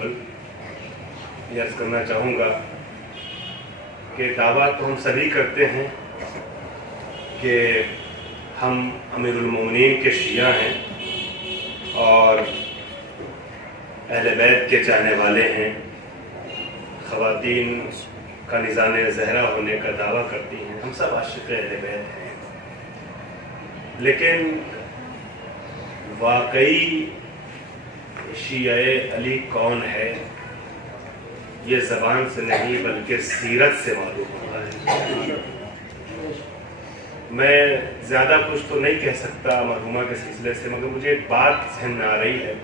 اول یہ عرض کرنا چاہوں گا کہ دعویٰ تو ہم سبھی کرتے ہیں کہ ہم امیر المومنین کے شیعہ ہیں اور اہل بیت کے چاہنے والے ہیں، خواتین کا نظام زہرا ہونے کا دعویٰ کرتی ہیں، ہم سب عاشق اہل بیت ہیں، لیکن واقعی شیعہ علی کون ہے یہ زبان سے نہیں بلکہ سیرت سے معلوم ہوتا ہے۔ میں زیادہ کچھ تو نہیں کہہ سکتا مرحومہ کے سلسلے سے، مگر مجھے ایک بات ذہن میں آ رہی ہے،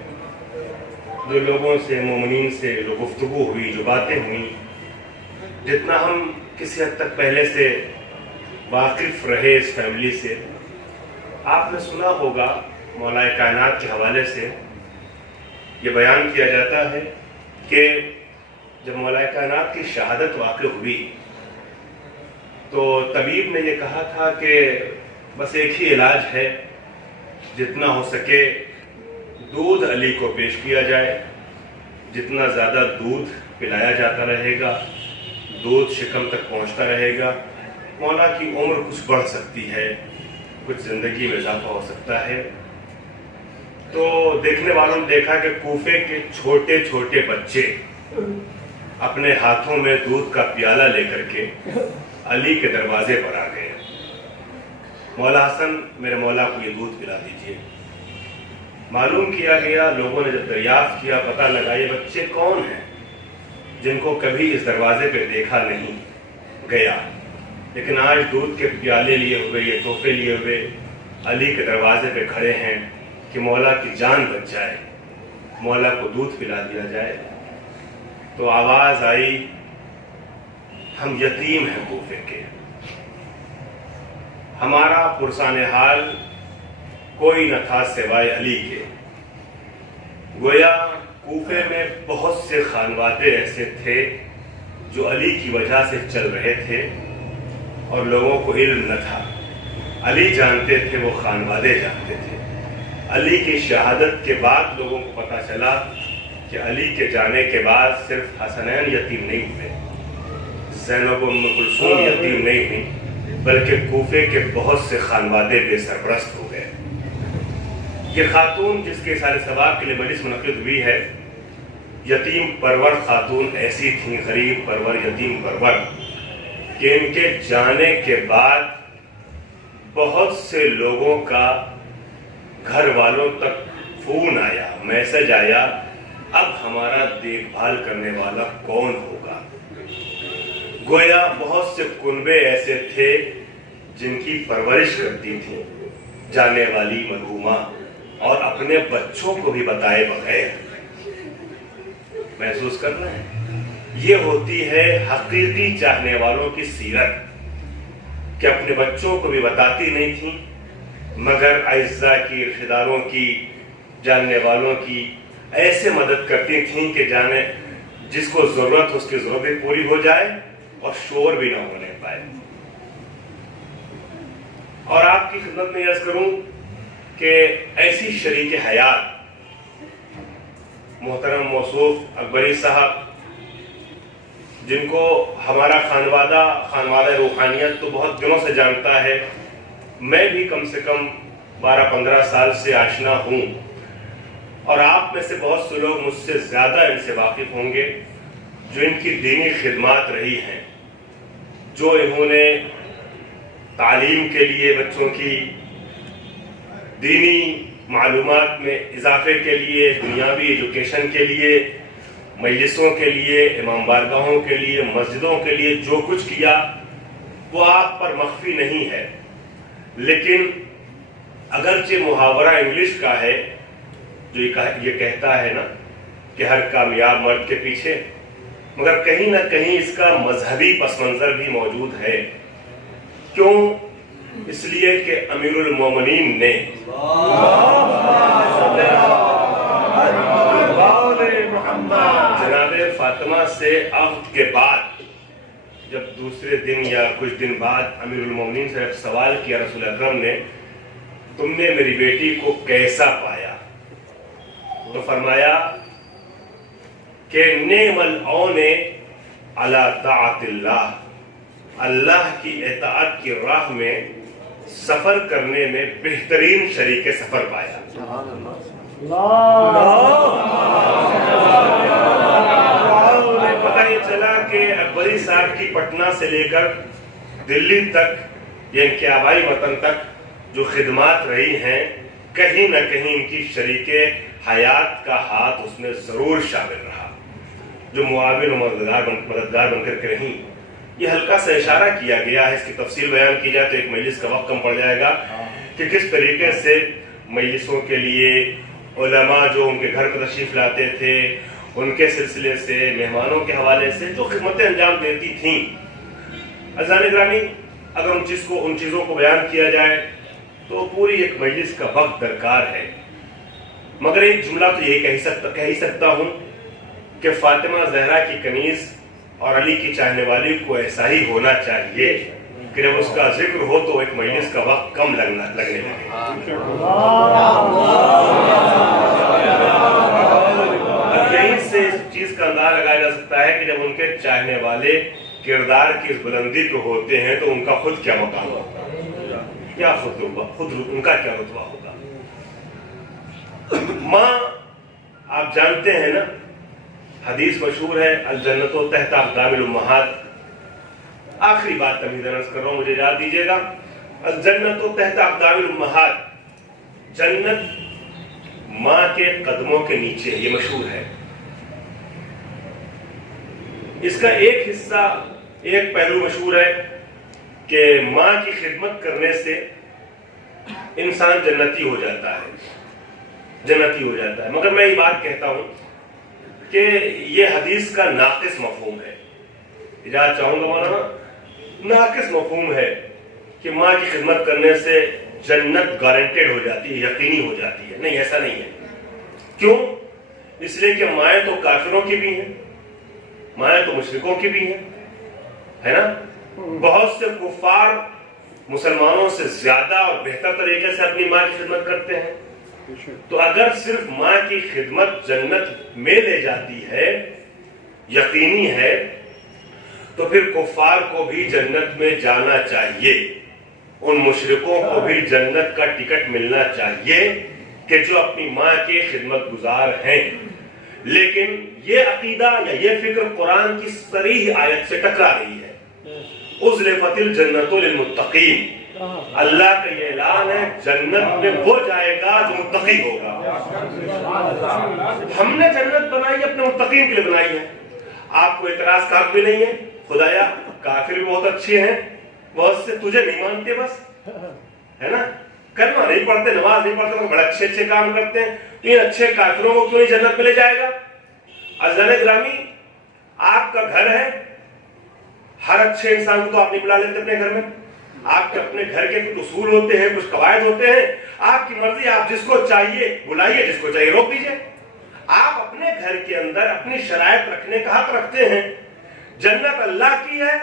جو لوگوں سے، مومنین سے جو گفتگو ہوئی، جو باتیں ہوئیں، جتنا ہم کسی حد تک پہلے سے واقف رہے اس فیملی سے، آپ نے سنا ہوگا مولا کائنات کے حوالے سے یہ بیان کیا جاتا ہے کہ جب مولا کائنات کی شہادت واقع ہوئی تو طبیب نے یہ کہا تھا کہ بس ایک ہی علاج ہے، جتنا ہو سکے دودھ علی کو پیش کیا جائے، جتنا زیادہ دودھ پلایا جاتا رہے گا، دودھ شکم تک پہنچتا رہے گا، مولا کی عمر کچھ بڑھ سکتی ہے، کچھ زندگی میں اضافہ ہو سکتا ہے۔ تو دیکھنے والوں نے دیکھا کہ کوفے کے چھوٹے چھوٹے بچے اپنے ہاتھوں میں دودھ کا پیالہ لے کر کے علی کے دروازے پر آ گئے، مولا حسن میرے مولا کو یہ دودھ پلا دیجئے۔ معلوم کیا گیا، لوگوں نے جب دریافت کیا، پتہ لگا یہ بچے کون ہیں جن کو کبھی اس دروازے پہ دیکھا نہیں گیا، لیکن آج دودھ کے پیالے لیے ہوئے، یہ تحفے لیے ہوئے علی کے دروازے پہ کھڑے ہیں کہ مولا کی جان بچ جائے، مولا کو دودھ پلا دیا جائے۔ تو آواز آئی، ہم یتیم ہیں کوفے کے، ہمارا پرسان حال کوئی نہ تھا سوائے علی کے۔ گویا کوفے میں بہت سے خانوادے ایسے تھے جو علی کی وجہ سے چل رہے تھے اور لوگوں کو علم نہ تھا، علی جانتے تھے، وہ خانوادے جانتے تھے۔ علی کی شہادت کے بعد لوگوں کو پتہ چلا کہ علی کے جانے کے بعد صرف حسنین یتیم نہیں ہوئے، زینب و ام کلثوم یتیم نہیں ہوئی، بلکہ کوفے کے بہت سے خانوادے بے سرپرست ہو گئے۔ یہ خاتون جس کے سارے ثواب کے لیے مجلس منعقد ہوئی ہے، یتیم پرور خاتون ایسی تھیں، غریب پرور، یتیم پرور، کہ ان کے جانے کے بعد بہت سے لوگوں کا گھر والوں تک فون آیا، میسج آیا، اب ہمارا دیکھ بھال کرنے والا کون ہوگا۔ گویا بہت سے کنبے ایسے تھے جن کی پرورش کرتی تھی جانے والی مرحومہ، اور اپنے بچوں کو بھی بتائے بغیر۔ محسوس کر رہے ہیں، یہ ہوتی ہے حقیقی چاہنے والوں کی سیرت، کہ اپنے بچوں کو بھی بتاتی نہیں تھی، مگر اعزاء کی، رشتہ داروں کی، جاننے والوں کی ایسے مدد کرتی تھیں کہ جانے جس کو ضرورت اس کی ضرورت بھی پوری ہو جائے اور شور بھی نہ ہونے پائے۔ اور آپ کی خدمت میں عرض کروں کہ ایسی شریک حیات محترم موصوف اکبری صاحب، جن کو ہمارا خانوادہ روحانیت تو بہت دنوں سے جانتا ہے، میں بھی کم سے کم 12-15 سال سے آشنا ہوں، اور آپ میں سے بہت سے لوگ مجھ سے زیادہ ان سے واقف ہوں گے، جو ان کی دینی خدمات رہی ہیں، جو انہوں نے تعلیم کے لیے، بچوں کی دینی معلومات میں اضافے کے لیے، دنیاوی ایجوکیشن کے لیے، مجلسوں کے لیے، امام بارگاہوں کے لیے، مسجدوں کے لیے جو کچھ کیا، وہ آپ پر مخفی نہیں ہے۔ لیکن اگرچہ محاورہ انگلش کا ہے جو یہ کہتا ہے نا کہ ہر کامیاب مرد کے پیچھے، مگر کہیں نہ کہیں اس کا مذہبی پس منظر بھی موجود ہے۔ کیوں؟ اس لیے کہ امیر المومنین نے جناب فاطمہ سے عہد کے بعد جب دوسرے دن یا کچھ دن بعد امیر المومنین سے سوال کیا رسول اکرم نے، تم نے میری بیٹی کو کیسا پایا؟ تو فرمایا کہ نعم العون علی طاعت اللہ، اللہ کی اطاعت کی راہ میں سفر کرنے میں بہترین شریک سفر پایا۔ پتہ یہ چلا کہ اکبری صاحب کی پٹنہ سے لے کر دلی تک یا ان کے آبائی وطن تک جو خدمات رہی ہیں، کہیں نہ کہیں ان کی شریک حیات کا ہاتھ اس میں ضرور شامل رہا، جو معاون و مددگار بن کر کے رہیں۔ یہ ہلکا سا اشارہ کیا گیا ہے، اس کی تفصیل بیان کی جائے تو ایک مجلس کا وقت کم پڑ جائے گا کہ کس طریقے سے مجلسوں کے لیے علماء جو ان کے گھر پر تشریف لاتے تھے، ان کے سلسلے سے، مہمانوں کے حوالے سے جو خدمتیں انجام دیتی تھیں۔ عزیزان گرامی، اگر ان چیزوں کو بیان کیا جائے تو پوری ایک مجلس کا وقت درکار ہے، مگر ایک جملہ تو یہ کہہ ہی سکتا ہوں کہ فاطمہ زہرا کی کنیز اور علی کی چاہنے والی کو ایسا ہی ہونا چاہیے کہ جب اس کا ذکر ہو تو ایک مجلس کا وقت کم لگنے لگے۔ اب یہیں سے اس چیز کا اندازہ لگایا جا سکتا ہے کہ جب ان کے چاہنے والے کردار کی اس بلندی پہ ہوتے ہیں تو ان کا خود کیا مقام ہوگا، کیا خود ان کا کیا رتبہ ہوگا۔ ماں آپ جانتے ہیں نا، حدیث مشہور ہے الجنت تحت اقدام الامہات۔ آخری بات تمہید عرض کر رہا ہوں، مجھے یاد دیجیے گا، الجنت تحت اقدام الامہات، جنت ماں کے قدموں کے نیچے، یہ مشہور ہے۔ اس کا ایک حصہ، ایک پہلو مشہور ہے کہ ماں کی خدمت کرنے سے انسان جنتی ہو جاتا ہے، مگر میں یہ بات کہتا ہوں کہ یہ حدیث کا ناقص مفہوم ہے۔ اجازت چاہوں گا مولانا، ناقص مفہوم ہے کہ ماں کی خدمت کرنے سے جنت گارنٹیڈ ہو جاتی ہے، یقینی ہو جاتی ہے۔ نہیں، ایسا نہیں ہے۔ کیوں؟ اس لیے کہ مائیں تو کافروں کی بھی ہیں، مائیں تو مشرکوں کی بھی ہیں، ہے نا۔ بہت سے کفار مسلمانوں سے زیادہ اور بہتر طریقے سے اپنی ماں کی خدمت کرتے ہیں۔ تو اگر صرف ماں کی خدمت جنت میں لے جاتی ہے، یقینی ہے، تو پھر کفار کو بھی جنت میں جانا چاہیے، ان مشرکوں کو بھی جنت کا ٹکٹ ملنا چاہیے کہ جو اپنی ماں کے خدمت گزار ہیں۔ لیکن یہ عقیدہ یا یہ فکر قرآن کی صریح آیت سے ٹکرا رہی ہے۔ اُزْلِفَتِ الْجَنَّةُ لِلْمُتَّقِينَ، اللہ کا یہ اعلان ہے جنت میں وہ جائے گا جو متقی ہوگا۔ ہم نے جنت بنائی اپنے متقین کے لیے بنائی ہے۔ آپ کو اعتراض کا حق بھی نہیں ہے، خدایا کافر بھی بہت اچھے ہیں، بہت سے تجھے نہیں مانتے، بس ہے نا، کلمہ نہیں پڑھتے، نماز نہیں پڑھتے، بڑے اچھے اچھے کام کرتے ہیں، ان اچھے کافروں کو کیوں نہیں جنت میں لے جائے گا؟ عزیزان گرامی، آپ کا گھر ہے، ہر اچھے انسان کو تو آپ نہیں بلا لیتے اپنے گھر میں، آپ کے اپنے گھر کے کچھ اصول ہوتے ہیں، کچھ قواعد ہوتے ہیں، آپ کی مرضی، آپ جس کو چاہیے بلائیے، جس کو چاہیے روک دیجیے۔ آپ اپنے گھر کے اندر اپنی شرائط رکھنے کا حق رکھتے ہیں۔ جنت اللہ کی ہے،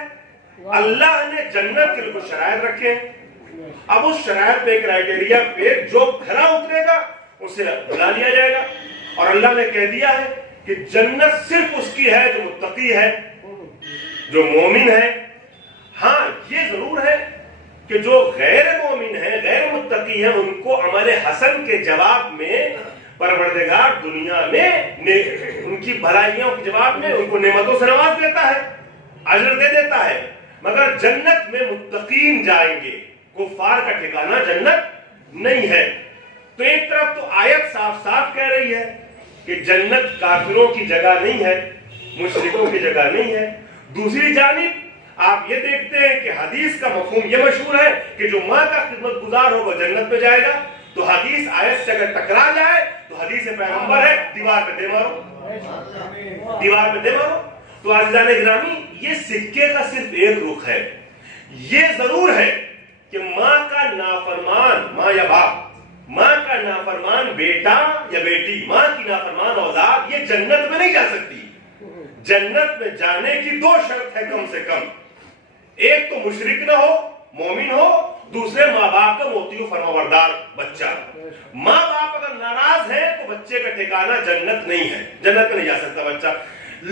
اللہ نے جنت کے لیے کچھ شرائط رکھے ہیں۔ اب اس شرائط پہ کرائٹیریا پہ جو کھرا اترے گا اسے بلا لیا جائے گا، اور اللہ نے کہہ دیا ہے کہ جنت صرف اس کی ہے جو متقی ہے، جو مومن ہے۔ ہاں یہ ضرور ہے کہ جو غیر مومن ہیں، غیر متقی ہیں، ان کو عمل حسن کے جواب میں پروردگار دنیا میں ان کی بھلائیوں کے جواب میں ان کو نعمتوں سے نواز دیتا ہے، اجر دے دیتا ہے، مگر جنت میں متقین جائیں گے، کفار کا ٹھکانہ جنت نہیں ہے۔ تو ایک طرف تو آیت صاف صاف کہہ رہی ہے کہ جنت کافروں کی جگہ نہیں ہے، مشرکوں کی جگہ نہیں ہے، دوسری جانب آپ یہ دیکھتے ہیں کہ حدیث کا مفہوم یہ مشہور ہے کہ جو ماں کا خدمت گزار ہو وہ جنت میں جائے گا۔ تو حدیث آیت سے اگر ٹکرا جائے تو حدیث پیغمبر ہے، دیوار پہ دے مارو، دیوار پہ دے مارو۔ تو عزیزان گرامی، یہ سکے کا صرف ایک رخ ہے۔ یہ ضرور ہے کہ ماں کا نافرمان، ماں یا باپ، ماں کا نافرمان بیٹا یا بیٹی، ماں کی نافرمان اولاد، یہ جنت میں نہیں جا سکتی۔ جنت میں جانے کی دو شرط ہے کم سے کم، ایک تو مشرک نہ ہو، مومن ہو، دوسرے ماں باپ کا موتی و فرمانبردار بچہ. ماں باپ اگر ناراض ہے تو بچے کا ٹھکانہ جنت نہیں ہے, جنت میں نہیں جا سکتا بچہ.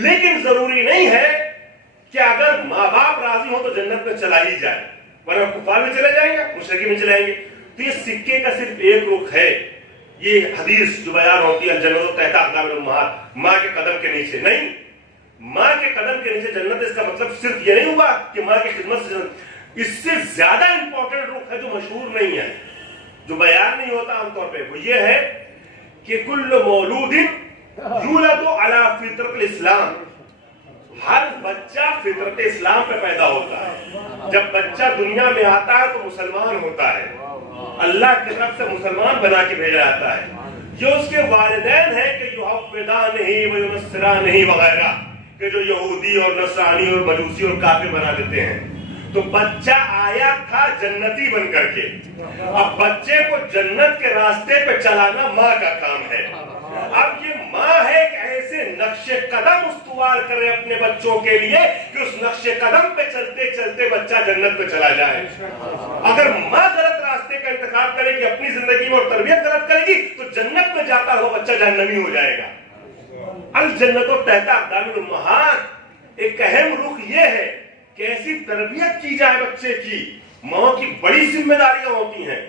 لیکن ضروری نہیں ہے کہ اگر ماں باپ راضی ہو تو جنت میں چلا ہی جائے, ورنہ کفار میں چلے جائیں گے, مشرکی میں چلے جائیں گے. تو یہ سکے کا صرف ایک رخ ہے. یہ حدیث جو بیان ہوتی ہے الجنت تحت اقدام الامہات, ماں کے قدم کے نیچے, نہیں, ماں کے قدم کے نیچے جنت. اس کا مطلب صرف یہ نہیں ہوا کہ ماں کی خدمت سے جنت. اس سے زیادہ امپورٹنٹ رخ ہے جو مشہور نہیں ہے, جو بیان نہیں ہوتا عام طور پہ, وہ یہ ہے کہ کل مولود یولد علی فطرت الاسلام. ہر بچہ فطرت اسلام پہ پیدا ہوتا ہے. جب بچہ دنیا میں آتا ہے تو مسلمان ہوتا ہے, اللہ کی طرف سے مسلمان بنا کے بھیجا جاتا ہے. یہ اس کے والدین ہیں کہ یحودانہ وینصرانہ وغیرہ, کہ جو یہودی اور نصرانی اور مجوسی اور کافر بنا دیتے ہیں. تو بچہ آیا تھا جنتی بن کر کے. اب بچے کو جنت کے راستے پہ چلانا ماں کا کام ہے. اب یہ ماں ہے کہ ایسے نقش قدم استوار کرے اپنے بچوں کے لیے کہ اس نقش قدم پہ چلتے چلتے بچہ جنت پہ چلا جائے. اگر ماں غلط راستے کا انتخاب کرے گی اپنی زندگی میں اور تربیت غلط کرے گی تو جنت میں جاتا ہوا بچہ جہنمی ہو جائے گا. الجنت تحت اقدام الامہات ایک اہم رخ یہ ہے کہ ایسی تربیت کی جائے بچے کی. ماں کی بڑی ذمہ داریاں ہوتی ہیں.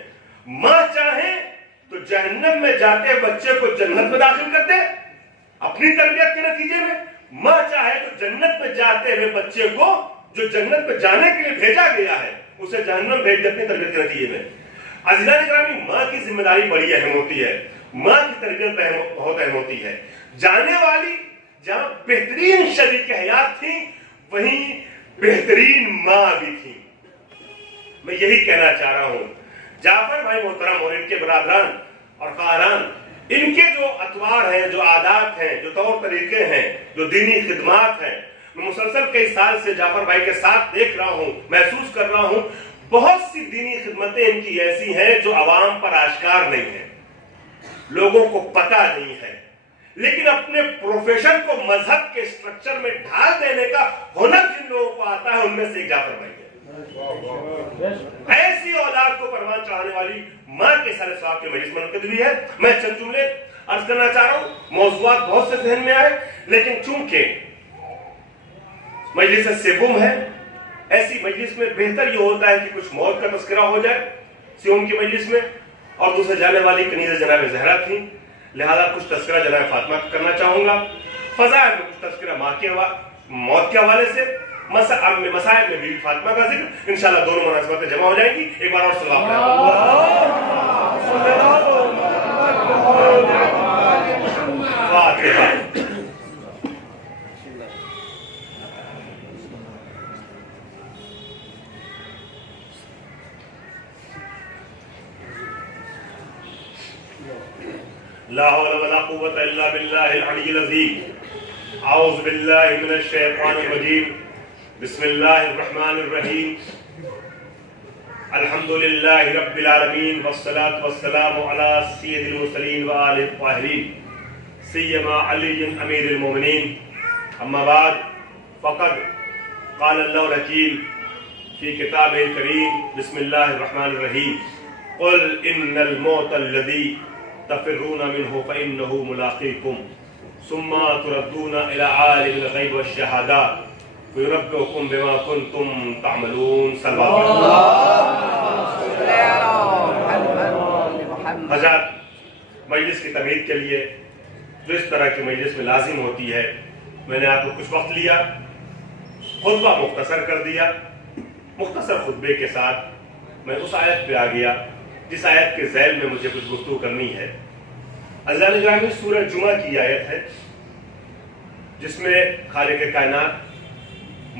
ماں چاہے تو جہنم میں جاتے بچے کو جنت میں داخل کر دے اپنی تربیت کے نتیجے میں. ماں چاہے تو جنت میں جاتے ہوئے بچے کو جو جنت میں جانے کے لیے بھیجا گیا ہے اسے جہنم بھیج دے اپنی تربیت کے نتیجے میں. عزیزان گرامی, ماں کی ذمہ داری بڑی اہم ہوتی ہے. ماں کی تربیت بہت اہم ہوتی ہے. جانے والی جہاں بہترین شریک حیات تھی وہیں بہترین ماں بھی تھی. میں یہی کہنا چاہ رہا ہوں جعفر بھائی محترم اور ان کے برادران اور خواہران, ان کے جو اطوار ہیں, جو عادات ہیں, جو طور طریقے ہیں, جو دینی خدمات ہیں, میں مسلسل کئی سال سے جعفر بھائی کے ساتھ دیکھ رہا ہوں, محسوس کر رہا ہوں. بہت سی دینی خدمتیں ان کی ایسی ہیں جو عوام پر آشکار نہیں ہیں, لوگوں کو پتہ نہیں ہے, لیکن اپنے پروفیشن کو مذہب کے اسٹرکچر میں ڈھال دینے کا ہنر جن لوگوں کو آتا ہے ان میں سے ایک جعفر بھائی ہے. ایسی اولاد کو پروان چڑھانے والی ماں کے سارے ثواب کے مجلس منعقد ہوئی ہے. میں چند جملے عرض کرنا چاہ رہا ہوں. موضوعات بہت سے ذہن میں آئے, لیکن چونکہ مجلس سے گم ہے, ایسی مجلس میں بہتر یہ ہوتا ہے کہ کچھ موت کا تذکرہ ہو جائے سیوم کی مجلس میں, اور دوسرے جانے والی کنیز جناب زہرا تھیں, لہذا کچھ تذکرہ جناب فاطمہ کرنا چاہوں گا. فضائل میں کچھ تذکرہ موت کے حوالے سے, مسائل میں بھی فاطمہ کا ذکر. انشاءاللہ دونوں مناسبتیں جمع ہو جائیں گی. ایک بار اور صلی اللہ فاتحہ. لا حول ولا قوة الا بالله العلي العظيم. اعوذ بالله من الشيطان الرجيم. بسم الله الرحمن الرحيم. الحمد لله رب العالمين والصلاة والسلام على سيد المرسلين وآله الطاهرين سيما علي أمير المؤمنين. أما بعد فقد قال الله الحكيم في كتابه الكريم بسم الله الرحمن الرحيم. قل إن الموت الذي تفرون منه فإنه ملاقيكم ثم تردون إلى عالم الغيب والشهادة وينبئكم بما كنتم تعملون. صلی حضرات, مجلس کی تمہید کے لیے جو اس طرح کی مجلس میں لازم ہوتی ہے, میں نے آپ کو کچھ وقت لیا, خطبہ مختصر کر دیا. مختصر خطبے کے ساتھ میں اس آیت پہ آ گیا جس آیت کے ذیل میں مجھے کچھ گفتگو کرنی ہے. عزیزان گرامی, سورہ جمعہ کی آیت ہے جس میں خالق کائنات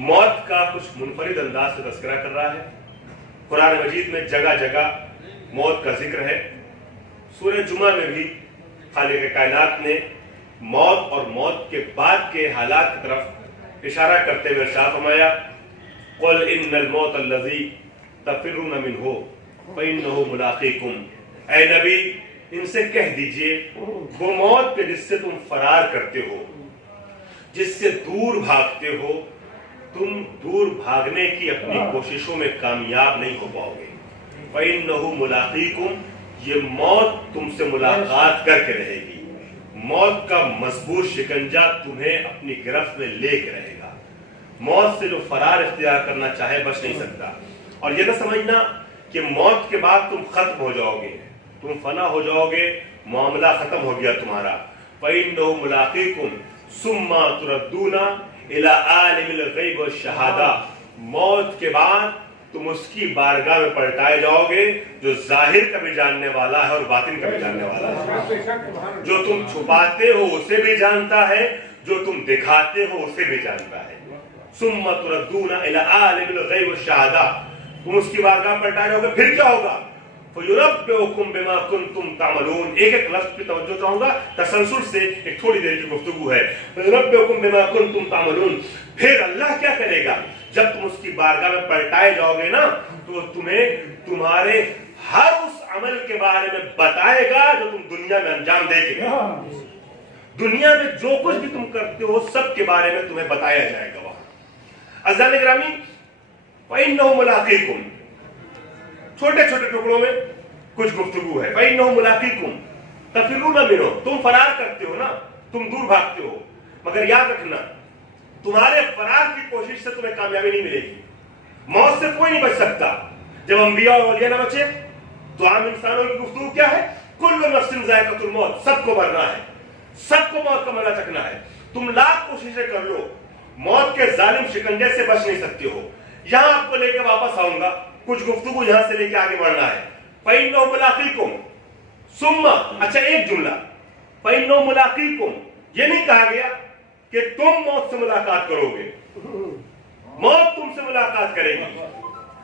موت کا کچھ منفرد انداز سے تذکرہ کر رہا ہے. قرآن مجید میں جگہ جگہ موت کا ذکر ہے. سورہ جمعہ میں بھی خالق کائنات نے موت اور موت کے بعد کے حالات کی طرف اشارہ کرتے ہوئے ارشاد فرمایا قل ان الموت الذی تفرون منہ فإنہ ملاقیکم. اے نبی, ان سے کہہ دیجئے وہ موت پہ جس سے تم فرار کرتے ہو, جس سے دور بھاگتے ہو, تم دور بھاگنے کی اپنی کوششوں میں کامیاب نہیں ہو پاؤ گے. فَإِنَّهُ مُلَاقِيكُمْ، یہ موت تم سے ملاقات کر کے رہے گی. موت کا مضبوط شکنجہ تمہیں اپنی گرفت میں لے کے رہے گا. موت سے جو فرار اختیار کرنا چاہے بچ نہیں سکتا. اور یہ نہ سمجھنا کہ موت کے بعد تم ختم ہو جاؤ گے، تم فنا ہو جاؤ گے، معاملہ ختم ہو گیا تمہارا. فَإِنَّهُ مُلَاقِيكُمْ ثُمَّ تُرَدُّونَ إِلَىٰ عَالِمِ الْغَيْبِ وَالشَّهَادَةِ، موت کے بعد تم اس کی بارگاہ میں پلٹائے جاؤ گے جو ظاہر کا بھی جاننے والا ہے اور باطن کا بھی جاننے والا ہے. جو تم چھپاتے ہو اسے بھی جانتا ہے، جو تم دکھاتے ہو اسے بھی جانتا ہے. ثُمَّ تُرَدُّونَ إِلَىٰ عَالِمِ الْغَيْبِ وَالشَّهَادَةِ، تم اس کی بارگاہ میں پلٹائے جاؤ گے. پھر کیا ہوگا؟ فَيُنَبِّئُكُم بِمَا كُنتُمْ تَعْمَلُونَ. ایک ایک لفظ پہ توجہ چاہوں گا، تسلسل سے ایک تھوڑی دیر کی گفتگو ہے. فَيُنَبِّئُكُم بِمَا كُنتُمْ تَعْمَلُونَ. پھر اللہ کیا کرے گا؟ جب تم اس کی بارگاہ میں پلٹائے جاؤ گے نا تو تمہیں تمہارے ہر اس عمل کے بارے میں بتائے گا جو تم دنیا میں انجام دے کے گئے. دنیا میں جو کچھ بھی تم کرتے ہو سب کے بارے میں تمہیں بتایا جائے گا وہاں. عزیزان گرامی، فَإِنَّهُ مُلَاقِيكُمْ، چھوٹے چھوٹے ٹکڑوں میں کچھ گفتگو ہے. فَإِنَّهُ مُلَاقِيكُمْ تَفِرُّونَ مِنْهُ، تم فرار کرتے ہو نا، تم دور بھاگتے ہو، مگر یاد رکھنا تمہارے فرار کی کوشش سے تمہیں کامیابی نہیں ملے گی. موت سے کوئی نہیں بچ سکتا. جب انبیاء اور اولیاء نہ بچے تو عام انسانوں کی گفتگو کیا ہے؟ کل نفس ذائقۃ الموت، سب کو مرنا ہے، سب کو موت کا مزہ چکھنا ہے. تم لاکھ کوششیں کر لو، موت کے ظالم شکنجے سے بچ نہیں سکتے ہو. یہاں آپ کو لے کے واپس آؤں گا، کچھ گفتگو یہاں سے لے کے آگے بڑھنا ہے. فَإِنَّهُ مُلَاقِيكُمْ ثُمَّ، اچھا ایک جملہ، فَإِنَّهُ مُلَاقِيكُمْ، یہ نہیں کہا گیا کہ تم موت سے ملاقات کرو گے. موت تم سے ملاقات کرے گی،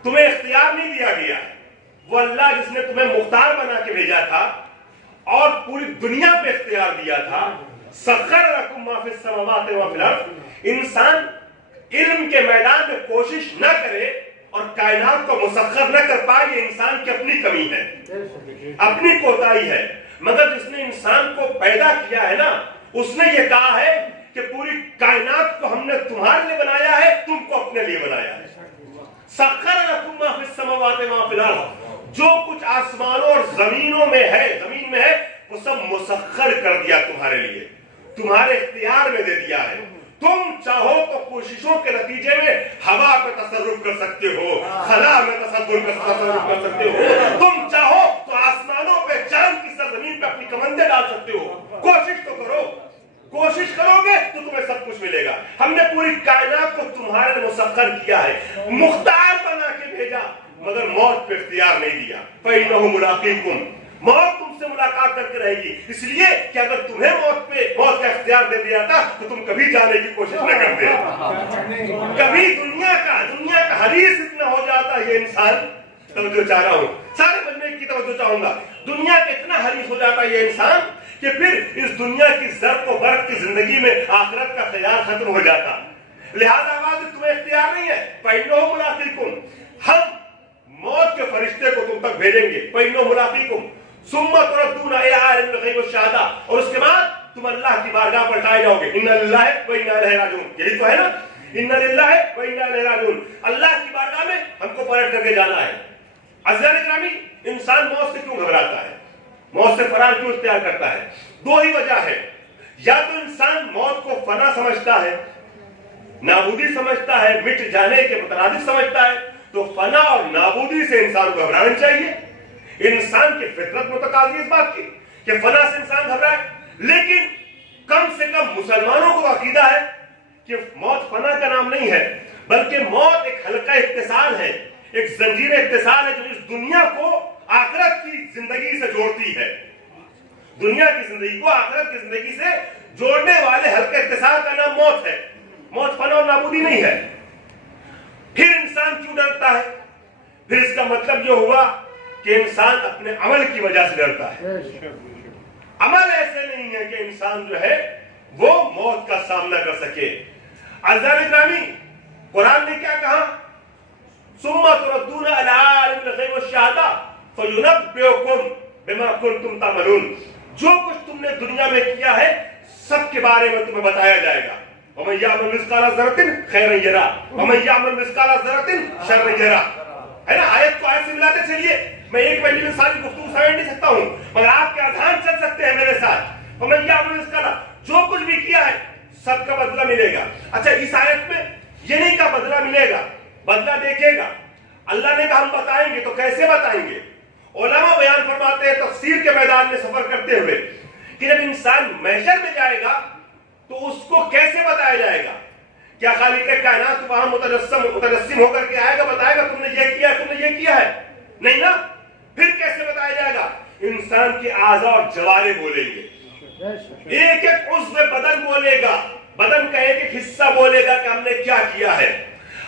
تمہیں اختیار نہیں دیا گیا. وہ اللہ جس نے تمہیں مختار بنا کے بھیجا تھا اور پوری دنیا پہ اختیار دیا تھا. سخر لکم ما فی السماوات و فی الارض، انسان علم کے میدان میں کوشش نہ کرے اور کائنات کو مسخر نہ کر پائے، یہ انسان کی اپنی کمی ہے، اپنی کوتاہی ہے. مگر جس نے انسان کو پیدا کیا ہے نا، اس نے یہ کہا ہے کہ پوری کائنات کو ہم نے تمہارے لیے بنایا ہے، تم کو اپنے لیے بنایا ہے. سخر لکم ما فی السماوات و فی الارض، جو کچھ آسمانوں اور زمینوں میں ہے، زمین میں ہے، وہ سب مسخر کر دیا تمہارے لیے، تمہارے اختیار میں دے دیا ہے. تم چاہو تو کوششوں کے نتیجے میں ہوا پہ تصرف کر سکتے ہو، خلا میں تصرف کر سکتے ہو. تم چاہو تو آسمانوں پہ، چاند کی سرزمین پہ اپنی کمندیں ڈال سکتے ہو. کوشش تو کرو، کوشش کرو گے تو تمہیں سب کچھ ملے گا. ہم نے پوری کائنات کو تمہارے لیے مسخر کیا ہے، مختار بنا کے بھیجا، مگر موت پہ اختیار نہیں دیا. فَإِنَّهُ مُلَاقِيكُمْ، موت تم سے ملاقات کر کے رہے گی. اس لیے کہ اگر تمہیں موت کا اختیار دے دیا تھا تو تم کبھی جانے کی کوشش نہ کرتے. کبھی دنیا کا حریص اتنا ہو جاتا ہے یہ انسان، توجہ چاہ رہا ہوں، سارے مجمع کی توجہ چاہوں گا، دنیا کا اتنا حریص ہو جاتا ہے یہ انسان کہ پھر اس دنیا کی ضرب و برق کی زندگی میں آخرت کا خیال ختم ہو جاتا. لہذا آواز تمہیں اختیار نہیں ہے. فَإِنَّهُ مُلَاقِيكُمْ، ہم موت کے فرشتے کو تم تک بھیجیں گے. فَإِنَّهُ مُلَاقِيكُمْ ثُمَّ تُرَدُّونَ إِلَىٰ عَالِمِ الْغَيْبِ وَالشَّهَادَةِ، اور اس کے بعد تم اللہ کی بارگاہ پر پلٹائے جاؤ گے. اِنَّ لِلَّهِ وَإِنَّا إِلَيْهِ رَاجِعُونَ، یہی تو ہے نا، اِنَّ لِلَّهِ وَإِنَّا إِلَيْهِ رَاجِعُونَ. اللہ کی بارگاہ میں ہم کو پلٹ کر کے جانا ہے. عزیزان گرامی، انسان موت سے کیوں گھبراتا ہے، موت سے فرار کیوں اختیار کرتا ہے؟ دو ہی وجہ ہے. یا تو انسان موت کو فنا سمجھتا ہے، نابودی سمجھتا ہے، مٹ جانے کے مترادف سمجھتا ہے، تو فنا اور نابودی سے انسان کو گھبرانا چاہیے. انسان کی فطرت متقاضی اس بات کی کہ فنا سے انسان گھبرائے. لیکن کم سے کم مسلمانوں کو عقیدہ ہے کہ موت فنا کا نام نہیں ہے، بلکہ موت ایک حلقہ اتصال ہے، ایک زنجیر اتصال ہے جو اس دنیا کو آخرت کی زندگی سے جوڑتی ہے. دنیا کی زندگی کو آخرت کی زندگی سے جوڑنے والے حلقہ اتصال کا نام موت ہے. موت فنا اور نابودی نہیں ہے. پھر انسان کیوں ڈرتا ہے؟ پھر اس کا مطلب یہ ہوا کہ انسان اپنے عمل کی وجہ سے ڈرتا ہے. عمل ایسے نہیں ہے کہ انسان جو ہے وہ موت کا سامنا کر سکے. عزیزان گرامی، قرآن نے کیا کہا؟ ثُمَّ تُرَدُّونَ إِلَىٰ عَالِمِ الْغَيْبِ وَالشَّهَادَةِ فَيُنَبِّئُكُم بِمَا كُنتُمْ تَعْمَلُونَ. جو کچھ تم نے دنیا میں کیا ہے سب کے بارے میں تمہیں بتایا جائے گا. وَمَن يَعْمَلْ مِثْقَالَ ذَرَّةٍ خَيْرًا يَرَهُ وَمَن يَعْمَلْ مِثْقَالَ ذَرَّةٍ شَرًّا يَرَهُ. ہے نا، آیت کو آیت سے ملاتے چلیے. میں ایک مہینے میں ساری گفتگو سمجھ نہیں سکتا ہوں، مگر آپ کے اذہان چل سکتے ہیں میرے ساتھ۔ ومن یعمل مثقال، جو کچھ بھی کیا ہے سب کا بدلہ ملے گا۔ اچھا اس آیت میں یہ نہیں کہا بدلہ ملے گا، بدلہ دیکھے گا۔ اللہ نے کہا ہم بتائیں گے، تو کیسے بتائیں گے؟ علماء بیان فرماتے ہیں تفسیر کے میدان میں سفر کرتے ہوئے کہ جب انسان محشر میں جائے گا تو اس کو کیسے بتایا جائے گا؟ کیا خالق کائنات وہاں متجسم ہو کر کے آئے گا، بتائے گا تم نے یہ کیا، تم نے یہ کیا ہے؟ نہیں نا، پھر کیسے بتایا جائے گا؟ انسان کے اعضاء اور جوارے بولیں گے، ایک ایک عضو بدن بولے گا، بدن کا ایک ایک حصہ بولے گا کہ ہم نے کیا کیا ہے۔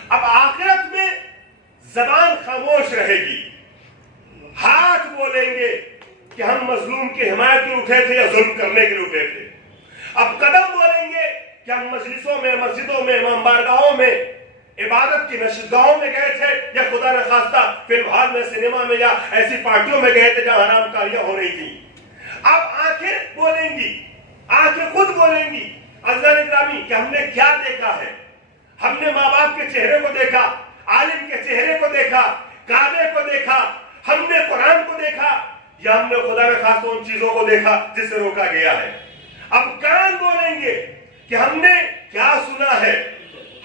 اب آخرت میں زبان خاموش رہے گی، ہاتھ بولیں گے کہ ہم مظلوم کی حمایت کے اٹھے تھے یا ظلم کرنے کے لیے اٹھے تھے۔ اب قدم بولیں گے کہ ہم مجلسوں میں، مسجدوں میں، امام بارگاہوں میں، عبادت کی نشستگاہوں میں گئے تھے یا خدا نہ خواستہ فلم ہال میں، سنیما میں یا ایسی پارٹیوں میں گئے تھے جہاں حرام کاریاں ہو رہی تھیں۔ اب آنکھیں بولیں گی، آنکھیں خود بولیں گی عزیزان گرامی کہ ہم نے کیا دیکھا ہے۔ ہم نے ماں باپ کے چہرے کو دیکھا، عالم کے چہرے کو دیکھا، کعبے کو دیکھا، ہم نے قرآن کو دیکھا، یا ہم نے خدا نہ خواستہ ان چیزوں کو دیکھا جس سے روکا گیا ہے۔ اب کان بولیں گے کہ ہم نے کیا سنا ہے،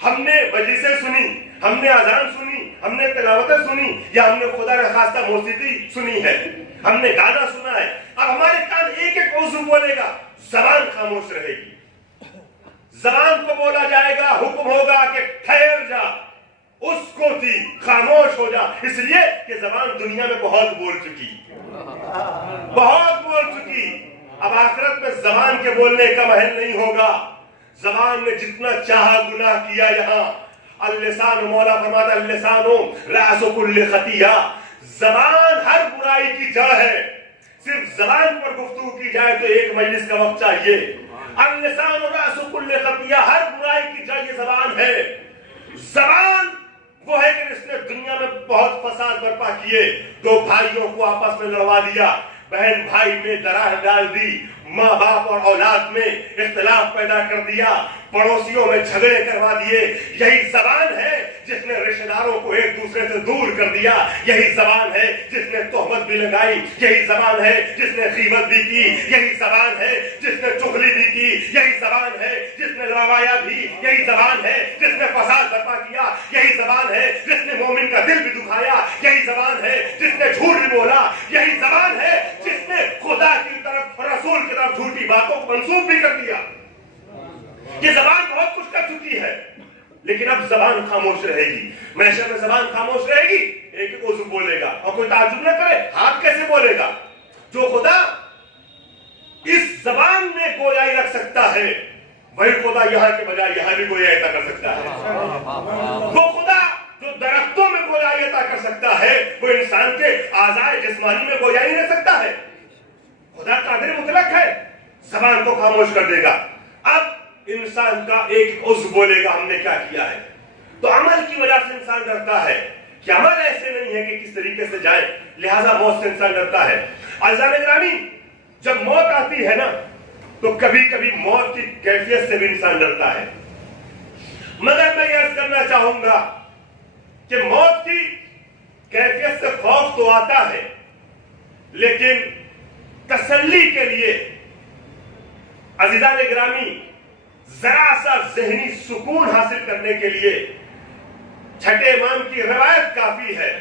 ہم نے مجلسیں سنی، ہم نے اذان سنی، ہم نے تلاوتیں سنی، یا ہم نے خدا نہ خواستہ موسیقی سنی ہے، ہم نے گانا سنا ہے۔ اب ہمارے کان ایک ایک عضو بولے گا، زبان خاموش رہے گی۔ زبان کو بولا جائے گا، حکم ہوگا کہ ٹھہر جا، اس کو تھی خاموش ہو جا، اس لیے کہ زبان دنیا میں بہت بول چکی، بہت بول چکی۔ اب آخرت میں زبان کے بولنے کا محل نہیں ہوگا۔ زبان نے جتنا چاہا گناہ کیا یہاں، اللسان، مولا فرماتا اللسان رأس کل خطیہ، زبان ہر برائی کی جڑ ہے۔ صرف زبان پر گفتگو کی جائے تو ایک مجلس کا وقت چاہیے۔ اللسان رأس کل خطیہ، ہر برائی کی جڑ یہ زبان ہے۔ زبان وہ ہے کہ اس نے دنیا میں بہت فساد برپا کیے، دو بھائیوں کو آپس میں لڑوا دیا، بہن بھائی میں دراڑ ڈال دی، ماں باپ اور اولاد میں اختلاف پیدا کر دیا، پڑوسیوں میں جھگڑے کروا دیے۔ یہی زبان ہے جس نے رشتہ داروں کو ایک دوسرے سے دور کر دیا، یہی زبان ہے جس نے تہمت بھی لگائی، یہی زبان ہے جس نے غیبت بھی کی، یہی زبان ہے جس نے چغلی بھی کی، یہی زبان ہے جس نے لڑوایا بھی، یہی زبان ہے جس نے فساد برپا کیا، یہی زبان ہے جس نے مومن کا دل بھی دکھایا، یہی زبان ہے جس نے جھوٹ بھی بولا، یہی زبان ہے جس نے خدا کی طرف، رسول کی طرف جھوٹی باتوں کو منسوخ بھی کر دیا۔ یہ زبان بہت کچھ کر چکی ہے، لیکن اب زبان خاموش رہے گی۔ محشر میں زبان خاموش رہے گی، ایک ایک عضو بولے گا، اور کوئی تعجب نہ کرے ہاتھ کیسے بولے گا۔ جو خدا اس زبان میں گویائی رکھ سکتا ہے وہی خدا یہاں کے بجائے یہاں بھی گویائی عطا کر سکتا ہے۔ وہ خدا جو درختوں میں گویائی عطا کر سکتا ہے وہ انسان کے اعضاء جسمانی میں گویائی رکھ سکتا ہے۔ خدا قادر مطلق ہے، زبان کو خاموش کر دے گا۔ اب انسان کا ایک عضو بولے گا ہم نے کیا کیا ہے، تو عمل کی وجہ سے انسان ڈرتا ہے کہ عمل ایسے نہیں ہے کہ کس طریقے سے جائے، لہذا موت سے انسان ڈرتا ہے۔ عزیزان گرامی، جب موت آتی ہے نا تو کبھی کبھی موت کی کیفیت سے بھی انسان ڈرتا ہے، مگر میں یہ عرض کرنا چاہوں گا کہ موت کی کیفیت سے خوف تو آتا ہے، لیکن تسلی کے لیے عزیزان گرامی ذرا سا ذہنی سکون حاصل کرنے کے لیے چھٹے امام کی روایت کافی ہے۔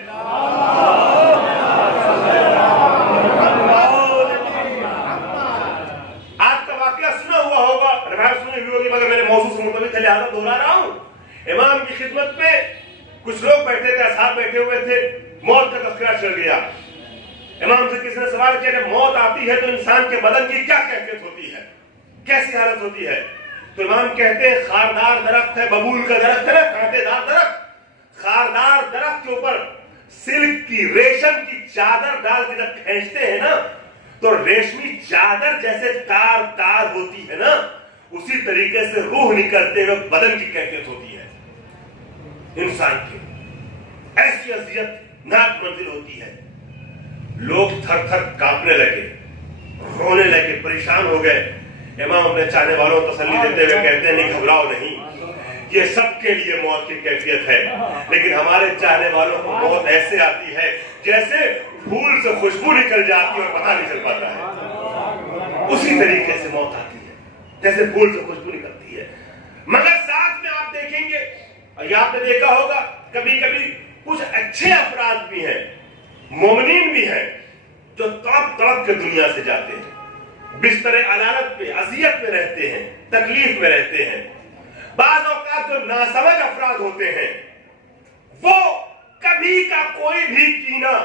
آپ کا واقعہ سنا ہوا ہوگا، روایت سنی ہوئی ہوگی، مگر میں نے موضوع سے مطابق ہے لہذا دوہرا رہا ہوں۔ امام کی خدمت میں کچھ لوگ بیٹھے تھے، اصحاب بیٹھے ہوئے تھے، موت کا تذکرہ چل گیا۔ امام سے کسی نے سوال کیا جب موت آتی ہے تو انسان کے بدن کی کیا کیفیت ہوتی ہے، کیسی حالت ہوتی ہے؟ تو امام کہتے ہیں خاردار درخت ہے، ببول کا درخت ہے نا، کانٹے دار درخت، خاردار درخت کے اوپر سلک کی، ریشم کی چادر ڈال کے جب کھینچتے ہیں نا تو ریشمی چادر جیسے تار تار ہوتی ہے نا، اسی طریقے سے روح نکلتے ہوئے بدن کی کیفیت ہوتی ہے انسان کی۔ ایسی اذیت ناک منزل ہوتی ہے، لوگ تھر تھر کانپنے لگے، رونے لگے، پریشان ہو گئے۔ امام اپنے چاہنے والوں کو تسلی دیتے ہوئے کہتے ہیں نہیں گھبراؤ نہیں، یہ سب کے لیے موت کی کیفیت ہے، لیکن ہمارے چاہنے والوں کو موت ایسے آتی ہے جیسے پھول سے خوشبو نکل جاتی ہے اور پتہ نہیں چل پاتا ہے، اسی طریقے سے موت آتی ہے جیسے پھول سے خوشبو نکلتی ہے۔ مگر ساتھ میں آپ دیکھیں گے، اور یہ آپ نے دیکھا ہوگا، کبھی کبھی کچھ اچھے افراد بھی ہیں، مومنین بھی ہیں، جو تڑپ تڑپ کے دنیا سے جاتے ہیں، بستر عدالت پہ اذیت میں رہتے ہیں، تکلیف میں رہتے ہیں۔ بعض اوقات جو ناسمجھ افراد ہوتے ہیں وہ کبھی کا کوئی بھی کینہ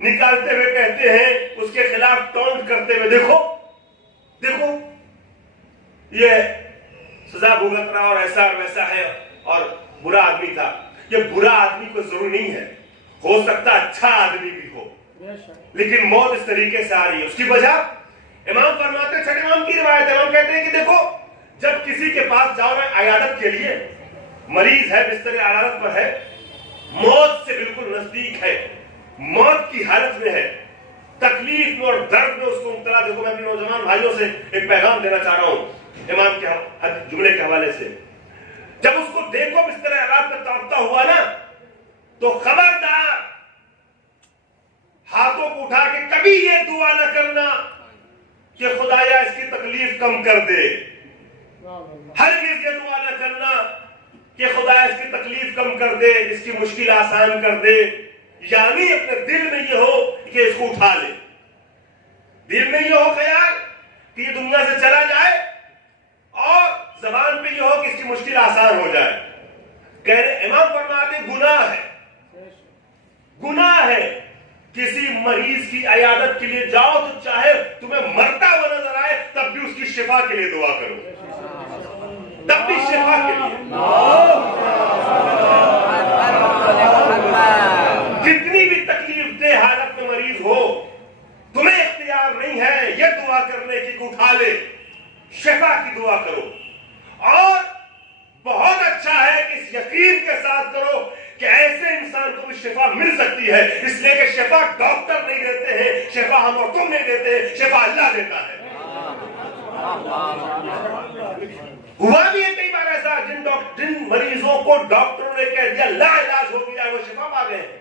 نکالتے ہوئے کہتے ہیں، اس کے خلاف ٹونٹ کرتے ہوئے، دیکھو دیکھو یہ سزا بھگت رہا اور ایسا اور ویسا ہے اور برا آدمی تھا۔ یہ برا آدمی کوئی ضروری نہیں ہے، ہو سکتا اچھا آدمی بھی ہو، لیکن موت اس طریقے سے آ رہی ہے۔ اس کی وجہ امام فرماتے ہیں، چھٹے امام کی روایت ہے، امام کہتے ہیں کہ دیکھو جب کسی کے پاس جاؤ نا عیادت کے لیے، مریض ہے، بستر عدالت پر ہے، موت سے بالکل نزدیک ہے، موت کی حالت میں ہے، تکلیف میں اور درد میں اس کو مبتلا، دیکھو میں اپنے نوجوان بھائیوں سے ایک پیغام دینا چاہ رہا ہوں امام کے جملے کے حوالے سے، جب اس کو دیکھو بستر عدالت میں تڑپتا ہوا نا، تو خبردار ہاتھوں کو اٹھا کے کبھی یہ دعا نہ کرنا کہ خدایا اس کی تکلیف کم کر دے، ہرگز یہ دعا نہ کرنا کہ خدا اس کی تکلیف کم کر دے، اس کی مشکل آسان کر دے، یعنی اپنے دل میں یہ ہو کہ اس کو اٹھا لے، دل میں یہ ہو خیال کہ یہ دنیا سے چلا جائے، اور زبان پہ یہ ہو کہ اس کی مشکل آسان ہو جائے۔ کہہ رہے امام فرماتے گناہ ہے کسی مریض کی عیادت کے لیے جاؤ تو چاہے تمہیں مرتا ہوا نظر آئے تب بھی اس کی شفا کے لیے دعا کرو، تب بھی شفا کے لیے۔ جتنی بھی تکلیف دہ حالت میں مریض ہو، تمہیں اختیار نہیں ہے یہ دعا کرنے کی کہ اٹھا لے، شفا کی دعا کرو، اور بہت اچھا ہے کہ اس یقین کے ساتھ کرو کہ ایسے انسان کو بھی شفا مل سکتی ہے، اس لیے کہ شفا ڈاکٹر نہیں دیتے ہیں، شفا ہم اور تم نہیں دیتے ہیں، شفا اللہ دیتا ہے۔ ہوا بھی ہے کئی بار ایسا جن مریضوں کو ڈاکٹروں نے کہہ دیا لا علاج ہو گیا، وہ شفا پا گئے ہیں،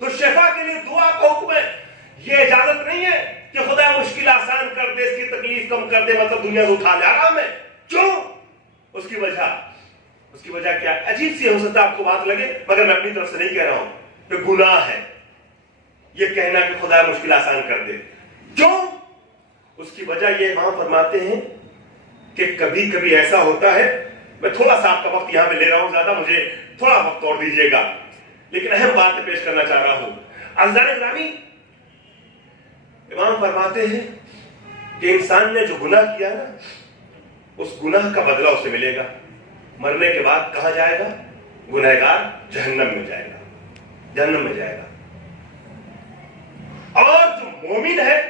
تو شفا کے لیے دعا کا حکم ہے۔ یہ اجازت نہیں ہے کہ خدا مشکل آسان کر دے، اس کی تکلیف کم کر دے، مطلب دنیا سے اٹھا لے، آرام ہے۔ کیوں؟ اس کی وجہ کیا؟ عجیب سی ہو سکتا ہے آپ کو بات لگے، مگر میں اپنی طرف سے نہیں کہہ رہا ہوں کہ گناہ ہے یہ کہنا کہ خدا مشکل آسان کر دے۔ کیوں؟ اس کی وجہ یہ امام فرماتے ہیں کہ کبھی کبھی ایسا ہوتا ہے، میں تھوڑا سا آپ کا وقت یہاں پہ لے رہا ہوں، زیادہ مجھے تھوڑا وقت اور دیجیے گا، لیکن اہم بات پیش کرنا چاہ رہا ہوں۔ عزیزان گرامی، امام فرماتے ہیں کہ انسان نے جو گناہ کیا نا، اس گناہ کا بدلہ اسے ملے گا۔ مرنے کے بعد کہاں جائے گا؟ گنہگار جہنم میں جائے گا، جہنم میں جائے گا۔ اور جو مومن ہے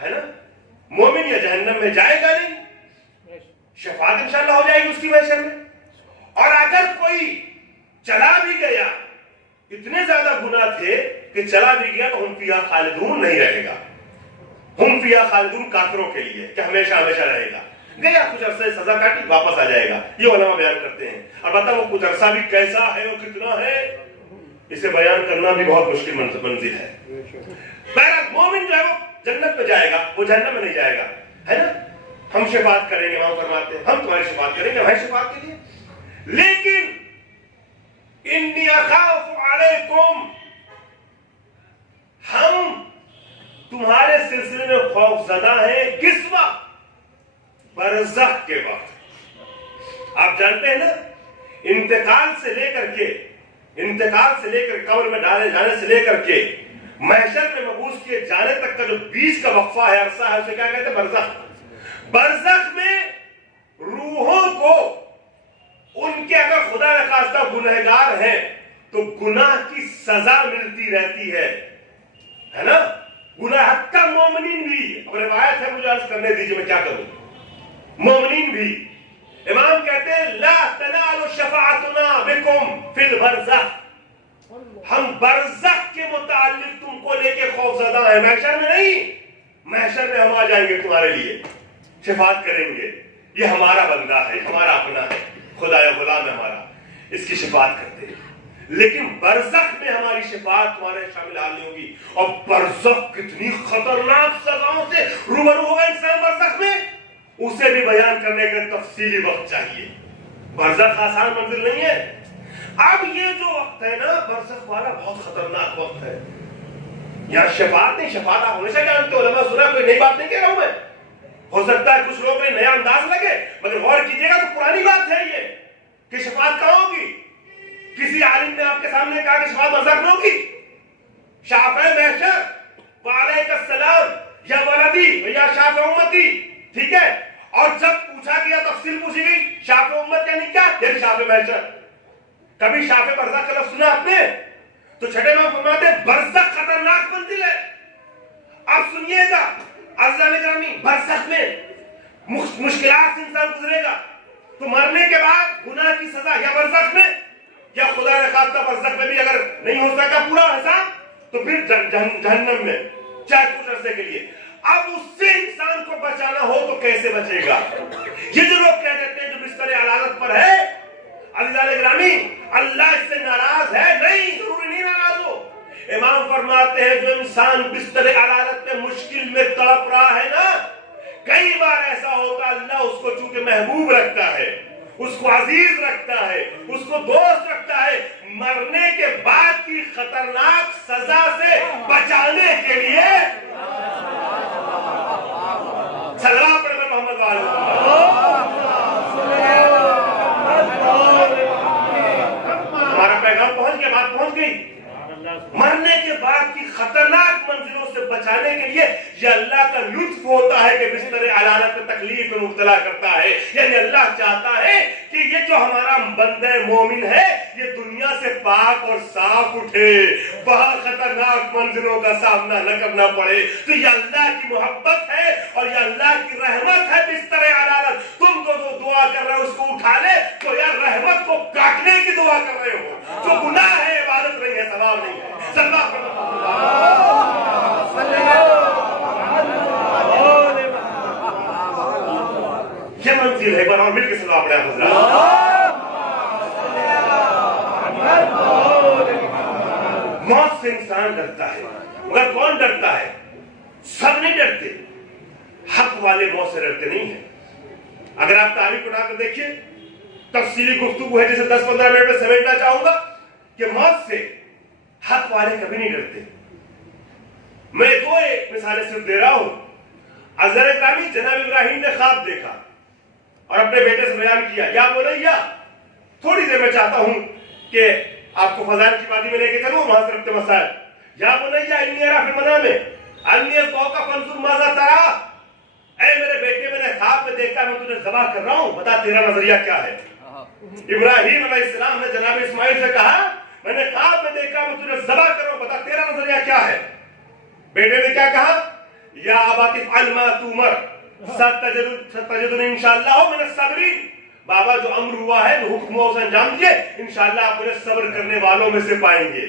نا، مومن یا جہنم میں جائے گا نہیں، شفاعت انشاءاللہ ہو جائے گی اس کی محشر میں۔ اور اگر کوئی چلا بھی گیا، اتنے زیادہ گناہ تھے کہ چلا بھی گیا، تو ہم فیہا خالدون نہیں رہے گا، ہم فیہا خالدون کافروں کے لیے کہ ہمیشہ ہمیشہ رہے گا، گیا کچھ عرصے سزا کاٹی واپس آ جائے گا، یہ علماء بیان کرتے ہیں۔ البتہ وہ کچھ عرصہ بھی کیسا ہے اور کتنا ہے، اسے بیان کرنا بھی بہت مشکل منزل ہے۔ بہرحال مومن جو ہے وہ جنت میں جائے گا، وہ جہنم میں نہیں جائے گا، ہے نا۔ ہم شفاعت کریں گے، امام فرماتے ہیں ہم تمہاری شفاعت کریں گے، ہماری شفاعت کے لیے۔ لیکن انی اخاف علیکم، ہم تمہارے سلسلے میں خوف زدہ ہیں۔ کس وقت؟ برزخ کے وقت۔ آپ جانتے ہیں نا، انتقال سے لے کر قبر میں ڈالے جانے سے لے کر کے محشر میں مبعوث کیے جانے تک کا جو بیچ کا وقفہ ہے، عرصہ ہے، اسے کیا کہتے ہیں؟ برزخ۔ برزخ میں روحوں کو ان کے اگر خدا نخواستہ گنہگار ہیں تو گناہ کی سزا ملتی رہتی ہے نا۔ گناہ حتی مومنین بھی، اب روایت ہے، مجھے عرض کرنے دیجئے میں کیا کروں، مومنین بھی۔ امام کہتے ہیں لا تنال شفاعتنا بکم فی البرزخ، ہم برزخ کے متعلق تم کو لے کے خوف زدہ ہیں، محشر میں نہیں۔ محشر میں ہم آ جائیں گے تمہارے لیے، شفاعت کریں گے، یہ ہمارا بندہ ہے، ہمارا اپنا ہے، خدا یا غلام ہے ہمارا، اس کی شفاعت کرتے ہیں۔ لیکن برزخ میں ہماری شفاعت تمہارے شامل حال نہیں ہوگی. اور برزخ کتنی خطرناک سزاؤں سے روبرو ہوگا انسان برزخ میں, اسے بھی بیان کرنے کا تفصیلی وقت چاہیے. برزخ آسان منزل نہیں ہے. اب یہ جو وقت ہے نا برزخ والا بہت خطرناک وقت ہے. یہاں شفاعت نہیں, شفاعت آپ ہمیشہ جانتے ہو, علماء سنا, کوئی نئی بات نہیں کہہ رہا ہوں میں. ہو سکتا ہے کچھ لوگ نیا انداز لگے, مگر غور کیجئے گا تو پرانی بات ہے یہ کہ شفاعت کہاں ہوگی. کسی عالم نے آپ کے سامنے کہا کہ شفاعت برزخ میں ہوگی. شافع محشر وعلیک السلام یا ولدی یا شافع امتی, ٹھیک ہے. اور جب پوچھا گیا, تفصیل پوچھی گئی, شافع امت یعنی کیا, یعنی شافع محشر. کبھی شافع برزخ کا لفظ سنا آپ نے؟ تو چھٹے میں فرماتے ہیں برزخ خطرناک منزل ہے. اب سنیے گا عزیزان گرامی, برزخ میں مشکلات سے انسان گزرے گا. تو مرنے کے بعد گناہ کی سزا یا برزخ میں, یا خدا نے خواستہ برزخ میں بھی اگر نہیں ہو سکا پورا حساب تو پھر جہنم میں, چاہے کچھ عرصے کے لیے. اب اس سے انسان کو بچانا ہو تو کیسے بچے گا؟ یہ جو لوگ کہہ دیتے ہیں جو بستر عدالت پر ہے, عزیزان گرامی اللہ اس سے ناراض ہے, نہیں, ضروری نہیں ناراض ہو. امام فرماتے ہیں جو انسان بستر عدالت میں مشکل میں تڑپ رہا ہے نا, کئی بار ایسا ہوتا اللہ اس کو چونکہ محبوب رکھتا ہے, اس کو عزیز رکھتا ہے, اس کو دوست رکھتا ہے, مرنے کے بعد کی خطرناک سزا سے بچانے کے لیے سلام پڑھ میں محمد ہمارا پیغام پہنچ گیا, بات پہنچ گئی. مرنے کے بعد کی خطرناک منزلوں سے بچانے کے لیے یہ اللہ کا لطف ہوتا ہے کہ بستر عدالت میں تکلیف میں مبتلا کرتا ہے. یعنی اللہ چاہتا ہے کہ یہ جو ہمارا بندہ مومن ہے یہ دنیا سے پاک اور صاف اٹھے, بہت خطرناک منزلوں کا سامنا نہ کرنا پڑے. تو یہ اللہ کی محبت ہے اور یہ اللہ کی رحمت ہے. بستر عدالت تم جو دعا کر رہے ہو اس کو اٹھا لے تو یار رحمت کو کاٹنے کی دعا کر رہے ہو. جو گناہ ہے عبادت نہیں ہے, ثواب نہیں ہے. یہ منزل ہے, ایک بار اور مل کے سنا پڑے حضرات. موت سے انسان ڈرتا ہے, مگر کون ڈرتا ہے؟ سب نہیں ڈرتے, حق والے موت سے ڈرتے نہیں ہیں. اگر آپ تاریخ اٹھا کر دیکھیے, تفصیلی گفتگو ہے جسے 10-15 منٹ میں سمیٹنا چاہوں گا کہ موت سے حق والے کبھی نہیں ڈرتے. میں دو مثالیں صرف دے رہا ہوں. عزیزان گرامی جناب ابراہیم نے خواب دیکھا اور اپنے بیٹے سے بیان کیا, یا بنیا, تھوڑی دیر میں چاہتا ہوں کہ آپ کو فضائل کی وادی میں لے کے چلوں, وہاں سے رکھتے مسائل. یا بنیا انی ارا فی المنام انی اذبحک فانظر ماذا تری, اے میرے بیٹے میں نے خواب میں دیکھا میں تجھے ذبح کر رہا ہوں, بتا تیرا نظریہ کیا ہے. ابراہیم علیہ السلام نے جناب اسماعیل سے کہا میں نے خواب میں دیکھا میں تجھے ذبح کر رہا ہوں, بتا تیرا نظریہ کیا ہے. بیٹے نے کیا کہا, یا ابت افعل ما تؤمر ستجدنی انشاءاللہ من الصابرین. بابا جو امر ہوا ہے, جو حکم ہوا اسے انجام دیے, انشاءاللہ آپ مجھے صبر کرنے والوں میں سے پائیں گے.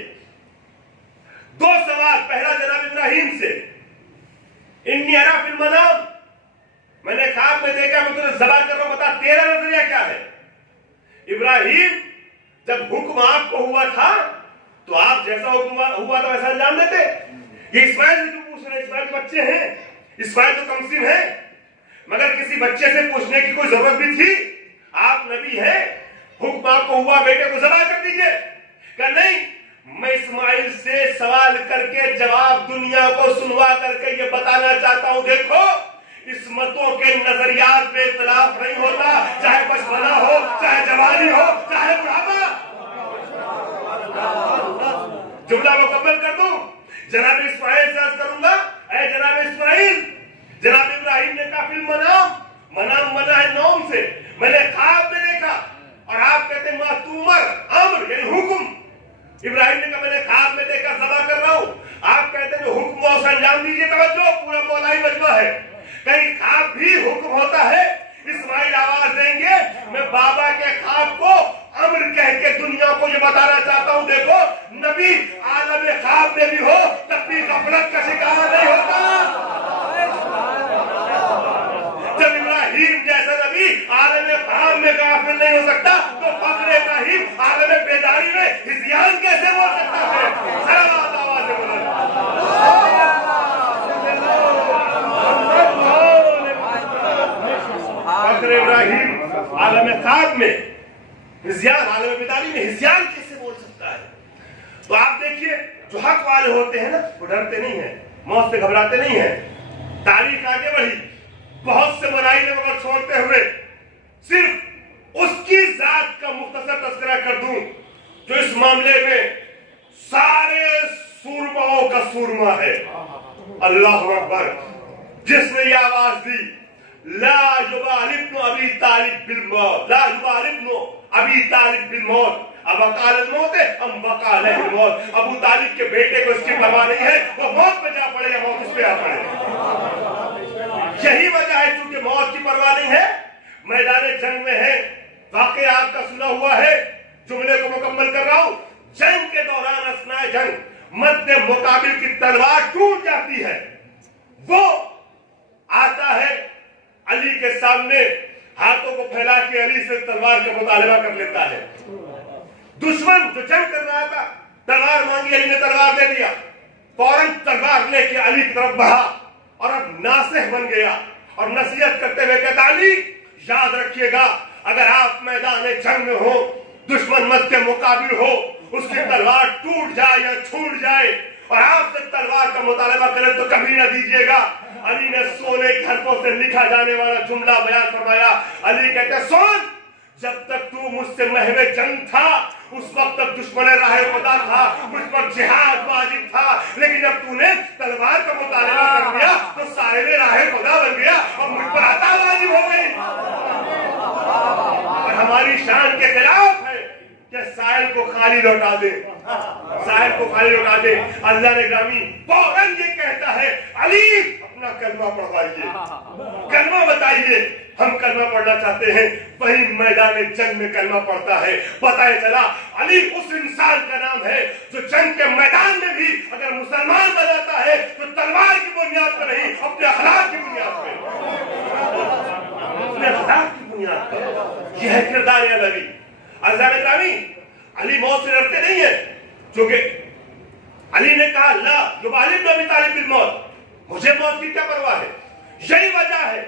دو سوال, پہلا جناب ابراہیم سے, انی ارا فی المنام, میں نے خواب میں دیکھا میں تجھے ذبح کر رہا ہوں, بتا تیرا نظریہ کیا ہے. ابراہیم جب حکم آپ کو ہوا تھا تو آپ جیسا حکم ہوا تھا ویسا انجام دیتے. یہ اسماعیل سے کیوں پوچھ رہے ہیں؟ اسماعیل کے بچے ہیں, اسماعیل تو کمسن ہے, مگر کسی بچے سے پوچھنے کی کوئی ضرورت بھی تھی؟ آپ نبی ہیں, حکم آپ کو ہوا بیٹے کو ذبح کر دیجئے. کہ نہیں, میں اسماعیل سے سوال کر کے جواب دنیا کو سنوا کر کے یہ بتانا چاہتا ہوں, دیکھو عصمتوں کے نظریات میں اختلاف نہیں ہوتا, چاہے بچپنا ہو, چاہے جوانی ہو, چاہے بڑھاپا. جملہ مکمل کر دوں, جناب اسماعیل سے عرض کروں گا, اے جناب اسماعیل, جناب ابراہیم نے کہا فی المنام, منام منا ہے نوم سے, میں نے خواب میں دیکھا, اور آپ کہتے ہیں ما تؤمر, امر یعنی حکم. ابراہیم نے کہا میں نے خواب میں دیکھا ذبح کر رہا ہوں, آپ کہتے ہیں جو حکم ہوا اسے انجام دیجیے. توجہ, پورا مولائی مجمع ہے, کہیں خواب بھی حکم ہوتا ہے. اسماعیل آواز دیں گے, میں بابا کے خواب کو امر کہہ کے دنیا کو یہ بتانا چاہتا ہوں, دیکھو نبی عالم خواب میں بھی ہو تب بھی غفلت کا شکار نہیں ہوتا. جب ابراہیم جیسا نبی عالم خواب میں غافل نہیں ہو سکتا تو فخر ابراہیم عالم بیداری میں ہذیان عالم خواب میں ہذیان، عالم بیداری میں ہذیان کیسے بول سکتا ہے؟ تو آپ دیکھیے جو حق والے ہوتے ہیں نا وہ ڈرتے نہیں ہیں، موت سے گھبراتے نہیں ہیں۔ تاریخ آگے بڑھی، بہت سے مراحل مگر چھوڑتے ہوئے صرف اس کی ذات کا مختصر تذکرہ کر دوں جو اس معاملے میں سارے سورماؤں کا سورما ہے، اللہ اکبر، جس نے یہ آواز دی لا یبال ابن ابی طالب بالموت، لا یبال ابن ابی طالب بالموت، اب وقال الموت ہے ہم وقال الموت، ابو طالب کے بیٹے کو اس کی پرواہ نہیں ہے، وہ موت پہ جا پڑے یا موت اس پہ آ پڑے۔ یہی وجہ ہے چونکہ موت کی پرواہ نہیں ہے، میدان جنگ میں ہے، واقعہ آپ کا سنا ہوا ہے، جملے کو مکمل کر رہا ہوں، جنگ کے دوران اثناء جنگ مد مقابل کی تلوار ٹوٹ جاتی ہے، وہ آتا ہے علی کے سامنے، ہاتھوں کو پھیلا کے علی سے تلوار کا مطالبہ کر لیتا ہے۔ دشمن جو جنگ کر رہا تھا تلوار مانگی، علی نے تلوار دے دیا، فوراً تلوار لے کے علی کی طرف بڑھا اور اب ناصح بن گیا اور نصیحت کرتے ہوئے کہتا علی یاد رکھیے گا اگر آپ میدان جنگ میں ہو، دشمن مد کے مقابل ہو، اس کی تلوار ٹوٹ جائے یا چھوٹ جائے اور آپ سے تلوار کا مطالبہ کرے تو کبھی نہ دیجیے گا۔ علی نے سونے کے حرفوں سے لکھا جانے والا جملہ بیان فرمایا، علی کہتے سن، جب تک تو مجھ سے محو جنگ تھا اس وقت تک دشمن راہ خدا تھا، مجھ پر جہاد واجب تھا، لیکن جب تو نے تلوار کا مطالبہ کر دیا تو صاحب راہ خدا بن گیا اور مجھ پر عطا واجب ہو گئی۔ اور ہماری شان کے خلاف ہے کہ سائل کو خالی لوٹا دے، سائل کو خالی لوٹا دے۔ اللہ نے گرامی فوراً یہ کہتا ہے علی اپنا کلمہ پڑھوائیے، کلمہ بتائیے، ہم کلمہ پڑھنا چاہتے ہیں۔ وہی میدان جنگ میں کلمہ پڑھتا ہے، پتہ چلا علی اس انسان کا نام ہے جو جنگ کے میدان میں بھی اگر مسلمان بناتا ہے تو تلوار کی بنیاد پر نہیں، اپنے اخلاق کی بنیاد پہ، اپنے اخلاق کی بنیاد پر۔ یہ ہے کردار علی۔ عزیزان گرامی، علی موت سے ڈرتے نہیں ہیں، چونکہ علی نے کہا لا یبال ابن ابی طالب بالموت، مجھے موت کی کیا پرواہ ہے۔ یہی وجہ ہے،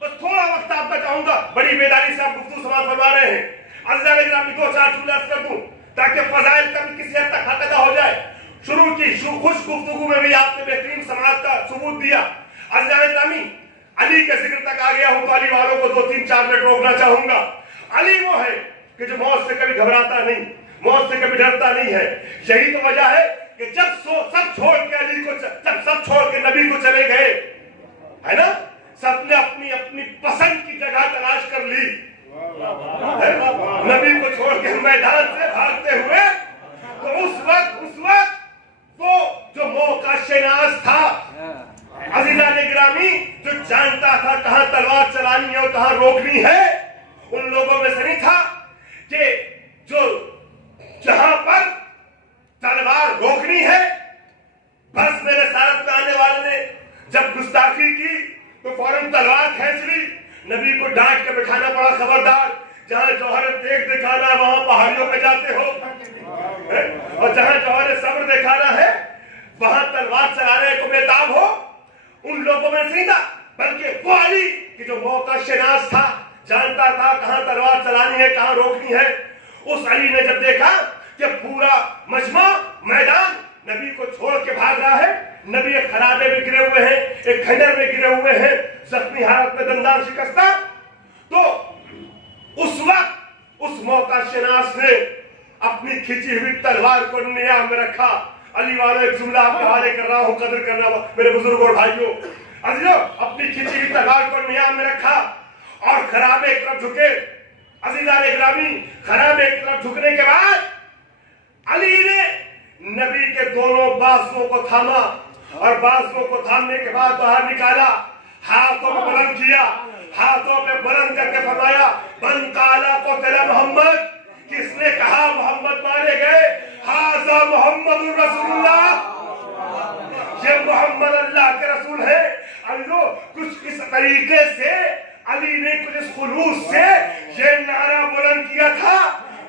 بس تھوڑا وقت آپ کا چاہوں گا، بڑی بیداری سے آپ گفتگو سماعت فرما رہے ہیں۔ عزیزان گرامی دو چار جملے عرض کر دوں تاکہ فضائل کا بھی کسی حد تک حق ادا ہو جائے۔ شروع کی خوش گفتگو میں بھی آپ نے بہترین سماعت کا ثبوت دیا۔ عزیزان گرامی علی کے ذکر تک آ گیا ہوں تو علی والوں کو 2-3-4 منٹ روکنا چاہوں گا۔ علی وہ ہے کہ جو موت سے کبھی گھبراتا نہیں، موت سے کبھی ڈرتا نہیں ہے۔ یہی تو وجہ ہے کہ جب سب چھوڑ کے علی کو، جب سب چھوڑ کے نبی کو چلے گئے ہے نا، سب نے اپنی اپنی پسند کی جگہ تلاش کر لی، نبی کو چھوڑ کے میدان سے بھاگتے ہوئے، تو اس وقت وہ جو موقع شناس تھا، عزیزان گرامی جو جانتا تھا کہاں تلوار چلانی ہے اور کہاں روکنی ہے، ان لوگوں میں سے نہیں تھا کہ جو جہاں پر تلوار روکنی ہے، بس میرے ساتھ آنے والے نے جب گستاخی کی تو فوراً تلوار کھینچ لی، نبی کو ڈانٹ کے بٹھانا پڑا، خبردار جہاں جوہر دیکھ دکھانا وہاں پہاڑیوں پہ جاتے ہو، اور جہاں جوہر صبر دکھانا ہے وہاں تلوار چلانے کو بےتاب ہو۔ ان لوگوں میں نہیں تھا، بلکہ وہ علی کہ جو موقع شناس تھا، جانتا تھا کہاں تلوار چلانی ہے کہاں روکنی ہے۔ اس علی نے جب دیکھا کہ پورا مجمع میدان نبی کو چھوڑ کے بھاگ رہا ہے، نبی ایک خرابے میں گرے ہوئے ہیں، ایک کھنڈر میں گرے ہوئے ہیں، زخمی حالت میں دندان شکستہ، تو اس وقت اس موقع شناس نے اپنی کھچی ہوئی تلوار کو نیام میں رکھا۔ علی والے ایک جملہ آپ کے حوالے کر رہا ہوں، قدر کرنا میرے بزرگوں اور بھائیوں، عزیزوں، اپنی کھچی ہوئی تلوار کو نیام میں رکھا اور خرابے ایک طرف جھکے۔ عزیزان گرامی خرابے ایک طرف جھکنے کے بعد علی نے نبی کے دونوں بازوؤں کو تھاما اور بازوؤں کو تھامنے کے بعد باہر نکالا، ہاتھوں میں بلند کیا، ہاتھوں میں بلند کر کے فرمایا من قال قتل محمد، کس نے کہا محمد مارے گئے، ھذا محمد رسول اللہ، یہ محمد اللہ کے رسول ہے۔ اللہ کچھ اس طریقے سے علی نے کچھ اس خلوص سے یہ نعرہ بلند کیا تھا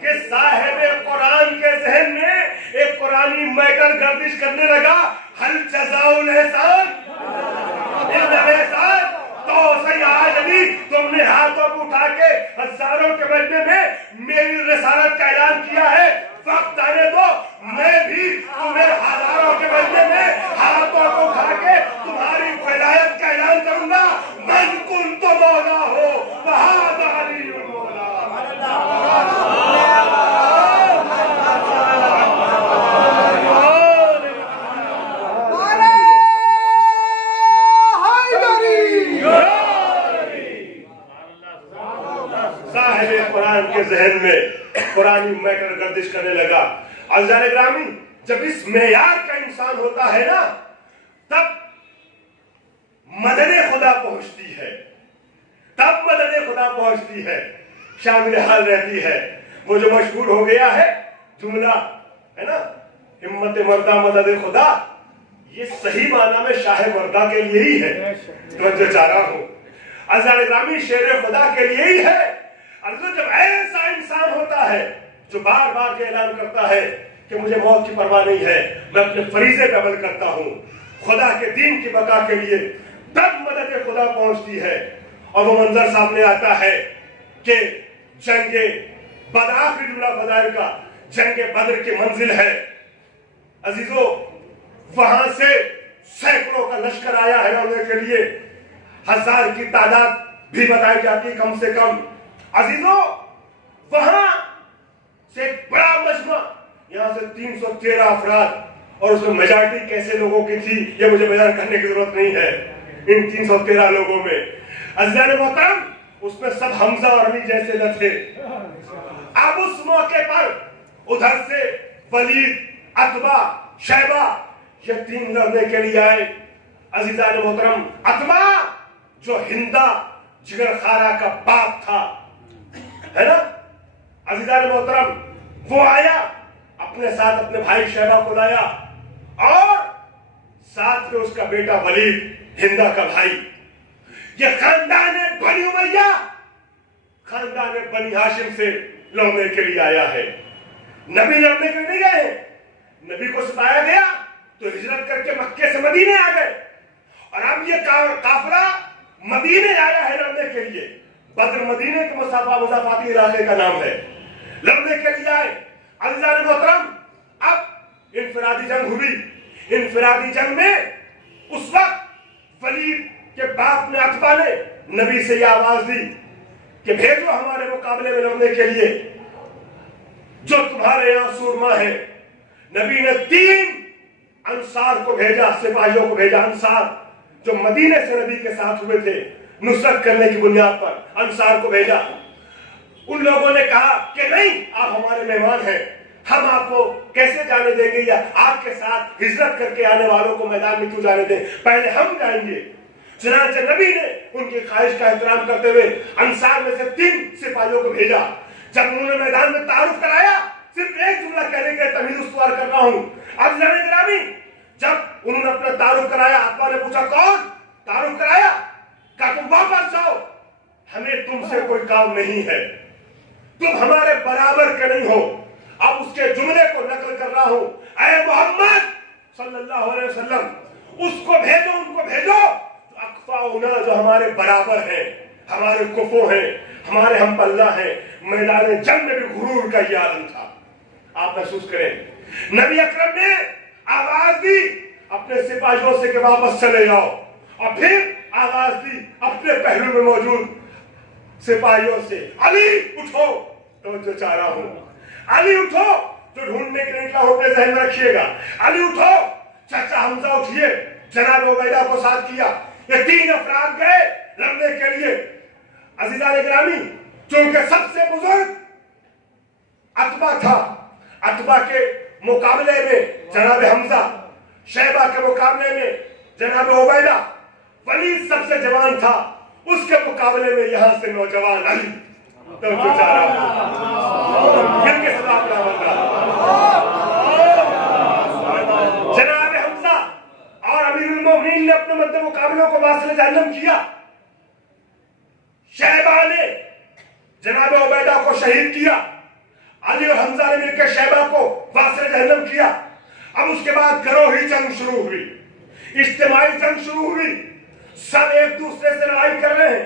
کہ صاحب قرآن کے ذہن میں ایک قرآنی میٹر گردش کرنے لگا، حل جزاء الاحسان الا الاحسان، تو سیاح آج علی تم نے ہاتھوں کو اٹھا کے ہزاروں کے مجمع میں میری رسالت کا اعلان کیا ہے، وقت آنے دو میں بھی تمہیں ہزاروں کے مجمع میں ہاتھوں کو اٹھا کے تمہاری ولایت کا اعلان کروں گا۔ من کنت مولا ہو فہذا علی المولا۔ صاحب قرآن کے ذہن میں قرآنی میٹر گردش کرنے لگا۔ عزیزان گرامی، جب اس معیار کا انسان ہوتا ہے نا، تب مدد خدا پہنچتی ہے، تب مدد خدا پہنچتی ہے، شامل حال رہتی ہے۔ وہ جو مشہور ہو گیا ہے جملہ ہے نا، ہمت مردہ مدد خدا، یہ صحیح معنی میں شاہ مردہ کے لیے ہی ہے، توجہ چاہ رہا ہوں۔ عزیزان گرامی، شیر خدا کے لیے ہی ہے۔ جب ایسا انسان ہوتا ہے جو بار بار یہ اعلان کرتا ہے کہ مجھے موت کی پرواہ نہیں ہے، میں اپنے فریضے پہ عمل کرتا ہوں خدا کے دین کی بقا کے لیے، تب مدد خدا پہنچتی ہے۔ اور وہ منظر سامنے آتا ہے کہ جنگ بدر، آخری جملہ فضائل کا، جنگ بدر کی منزل ہے عزیزو، وہاں سے سینکڑوں کا لشکر آیا ہے لڑنے کے لیے، 1000 کی تعداد بھی بتائی جاتی کم سے کم۔ عزیزو، وہاں سے ایک بڑا مجمع، یہاں سے 313 افراد، اور اس میں میجارٹی کیسے لوگوں کی تھی یہ مجھے بیان کرنے کی ضرورت نہیں ہے۔ ان 313 لوگوں میں عزیزان محترم، اس میں سب حمزہ اور علی جیسے نہ تھے۔ اب اس موقع پر ادھر سے ولید، عتبہ، شیبہ، یہ 3 لڑنے کے لیے آئے۔ عزیزان محترم، عتبہ جو ہندا جگر خارا کا باپ تھا، ہے نا عزیزان محترم، وہ آیا، اپنے ساتھ اپنے بھائی شیبہ کو لایا، اور ساتھ میں اس کا بیٹا ولید، ہندا کا بھائی۔ یہ خاندان بنی امیہ، خاندان بنی ہاشم سے لڑنے کے لیے آیا ہے۔ نبی لڑنے کے لیے نہیں گئے، نبی کو ستایا گیا تو ہجرت کر کے مکے سے مدینے آ گئے، اور اب یہ قافلہ مدینے آیا ہے لڑنے کے لیے۔ بدر مدینے کے مضافاتی علاقے کا نام ہے، لڑنے کے لیے آئے۔ عزیزان محترم، اب انفرادی جنگ ہوئی۔ انفرادی جنگ میں اس وقت ولید کے باپ نے، عتبہ نے نبی سے یہ آواز دی کہ بھیجو ہمارے مقابلے میں لڑنے کے لیے جو تمہارے یہاں سورما ہے۔ نبی نے 3 انصار کو بھیجا، سپاہیوں کو بھیجا، انصار جو مدینے سے نبی کے ساتھ ہوئے تھے نصرت کرنے کی بنیاد پر، انصار کو بھیجا۔ ان لوگوں نے کہا کہ نہیں، آپ ہمارے مہمان ہیں، ہم آپ کو کیسے جانے دیں گے، یا آپ کے ساتھ ہجرت کر کے آنے والوں کو میدان میں کیوں جانے دیں، پہلے ہم جائیں گے۔ چنانچہ نبی نے ان کی خواہش کا احترام کرتے ہوئے انصار میں سے 3 سپاہیوں کو بھیجا۔ جب انہوں نے میدان میں تعارف کرایا، صرف ایک جملہ کہنے کے تمہید استوار کر رہا ہوں عزیزان گرامی، جب انہوں نے اپنا تعارف کرایا، عتبہ نے پوچھا کون؟ تعارف کرایا، کہا تم واپس جاؤ، ہمیں تم سے کوئی کام نہیں ہے، تم ہمارے برابر کے نہیں ہو۔ اب اس کے جملے کو نقل کر رہا ہوں، اے محمد صلی اللہ علیہ وسلم، اس کو بھیجو، ان کو بھیجو اکفاؤنا، جو ہمارے برابر ہیں، ہمارے کفو ہیں، ہمارے ہم پلہ ہیں۔ میدان جنگ میں بھی غرور کا یہ عالم تھا، آپ محسوس کریں۔ نبی اکرم نے آواز دی اپنے سپاہیوں سے کہ واپس چلے جاؤ، اور پھر آواز دی اپنے پہلو میں موجود سپاہیوں سے، علی اٹھو، توجہ چاہ رہا ہوں، علی اٹھو، جو ڈھونڈنے کے لیے نکلا ہو اپنے ذہن میں رکھیے گا، علی اٹھو، چچا حمزہ اٹھیے، جناب عبیدہ کو ساتھ کیا۔ یہ 3 افراد گئے لڑنے کے لیے۔ عزیزان گرامی، چونکہ سب سے بزرگ عتبہ تھا، عتبہ کے مقابلے میں جناب حمزہ، شیبہ کے مقابلے میں جناب عبیدہ، ولید سب سے جوان تھا، اس کے مقابلے میں یہاں سے نوجوان علی۔ توجہ چاہ رہا ہوں، پھر کے ساتھ جناب حمزہ اور امیر المومنین نے اپنے مدد مقابلوں کو واصل جہنم کیا۔ شیبہ نے جناب عبیدہ کو شہید کیا، علی اور حمزہ نے مل کے شیبہ کو واصل جہنم کیا۔ اب اس کے بعد گروہی جنگ شروع ہوئی، اجتماعی جنگ شروع ہوئی، سب ایک دوسرے سے لڑائی کر رہے ہیں۔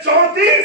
34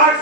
8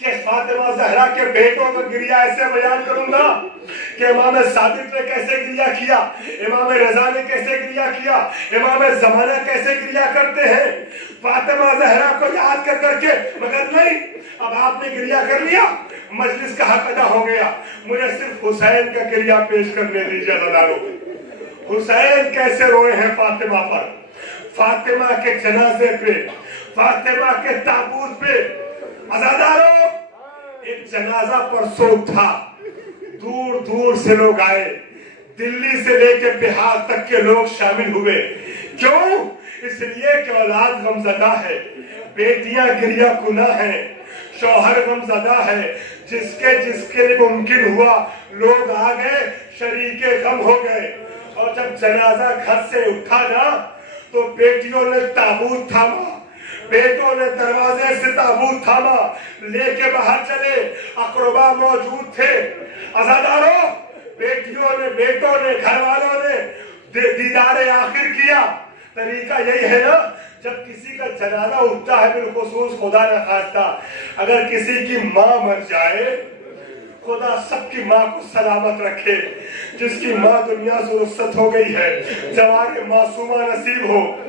کہ فاطمہ زہرا کے بیٹوں کا گریہ ایسے بیان کروں گا کہ امام صادق نے کیسے گریہ کیا، امام رضا نے کیسے گریہ کیا، امام زمانہ کیسے گریہ کرتے ہیں فاطمہ زہرا کو یاد کر کے۔ مگر نہیں، اب آپ نے گریہ کر لیا، مجلس کا حق ادا ہو گیا، مجھے صرف حسین کا گریہ پیش کرنے دیجیے۔ حسین کیسے روئے ہیں فاطمہ پر، فاطمہ کے جنازے پہ، فاطمہ کے تابوت پہ۔ عزاداروں، ایک جنازہ پرسوں تھا، دور دور سے لوگ آئے، دلی سے لے کے بہار تک کے لوگ شامل ہوئے۔ کیوں؟ اس لیے کہ اولاد غمزدہ ہے، بیٹیاں گریہ کناں ہیں، شوہر غمزدہ ہے، جس کے لیے ممکن ہوا لوگ آ گئے، شریک غم ہو گئے۔ اور جب جنازہ گھر سے اٹھا نا تو بیٹیوں نے تابوت تھاما، بیٹوں نے دروازے سے تابوت تھاما، لے کے باہر چلے، اقربا موجود تھے۔ عزاداروں، بیٹیوں نے، بیٹوں نے، گھر والوں نے دیدار آخر کیا۔ طریقہ یہی ہے نا، جب کسی کا جنازہ اٹھتا ہے، بالخصوص خدا نہ خواستہ اگر کسی کی ماں مر جائے، خدا سب کی ماں کو سلامت رکھے، جس کی ماں دنیا سے رخصت ہو گئی ہے، جوان معصومہ نصیب ہو۔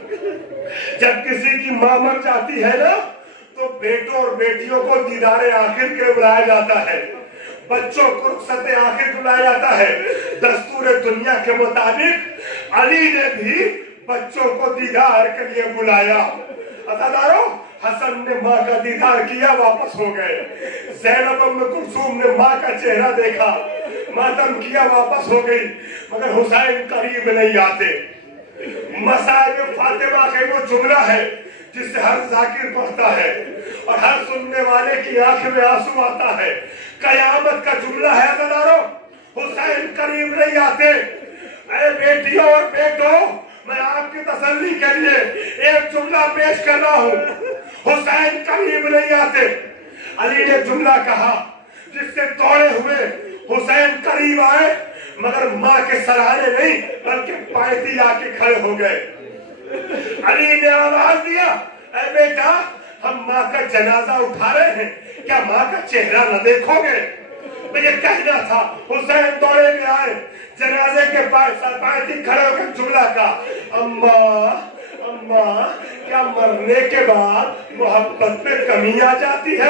جب کسی کی ماں مر جاتی ہے نا تو بیٹوں اور بیٹیوں کو دیدار آخر کے لیے بلایا جاتا ہے، بچوں کو رخصت آخر کے بلایا جاتا ہے۔ دستور دنیا کے مطابق علی نے بھی بچوں کو دیدار کے لیے بلایا۔ عزاداروں، حسن نے ماں کا دیدار کیا، واپس ہو گئے۔ زینب ام کلثوم نے ماں کا چہرہ دیکھا، ماتم کیا، واپس ہو گئی۔ مگر حسین قریب نہیں آتے۔ مصائب فاطمہ کا وہ جملہ ہے جسے ہر ذاکر پڑھتا ہے اور ہر سننے والے کی آنکھ میں آنسو آتا ہے۔ قیامت کا جملہ ہے عزاداروں، حسین قریب نہیں آتے۔ اے بیٹیوں اور بیٹوں، میں آپ کی تسلی کے لیے ایک جملہ پیش کر رہا ہوں، حسین قریب نہیں آتے۔ علی نے جملہ کہا جس سے دوڑے ہوئے حسین قریب آئے، مگر ماں کے سراہنے نہیں بلکہ پائتی آ کے کھڑے ہو گئے۔ علی نے آواز دیا، اے بیٹا، ہم ماں کا جنازہ اٹھا رہے ہیں، کیا ماں کا چہرہ نہ دیکھو گے؟ میں یہ کہنا تھا۔ حسین دوڑے میں آئے، جنازے کے پاس پائتی کھڑے ہو کر جملہ کہا، اماں کیا مرنے کے بعد محبت میں کمی آ جاتی ہے؟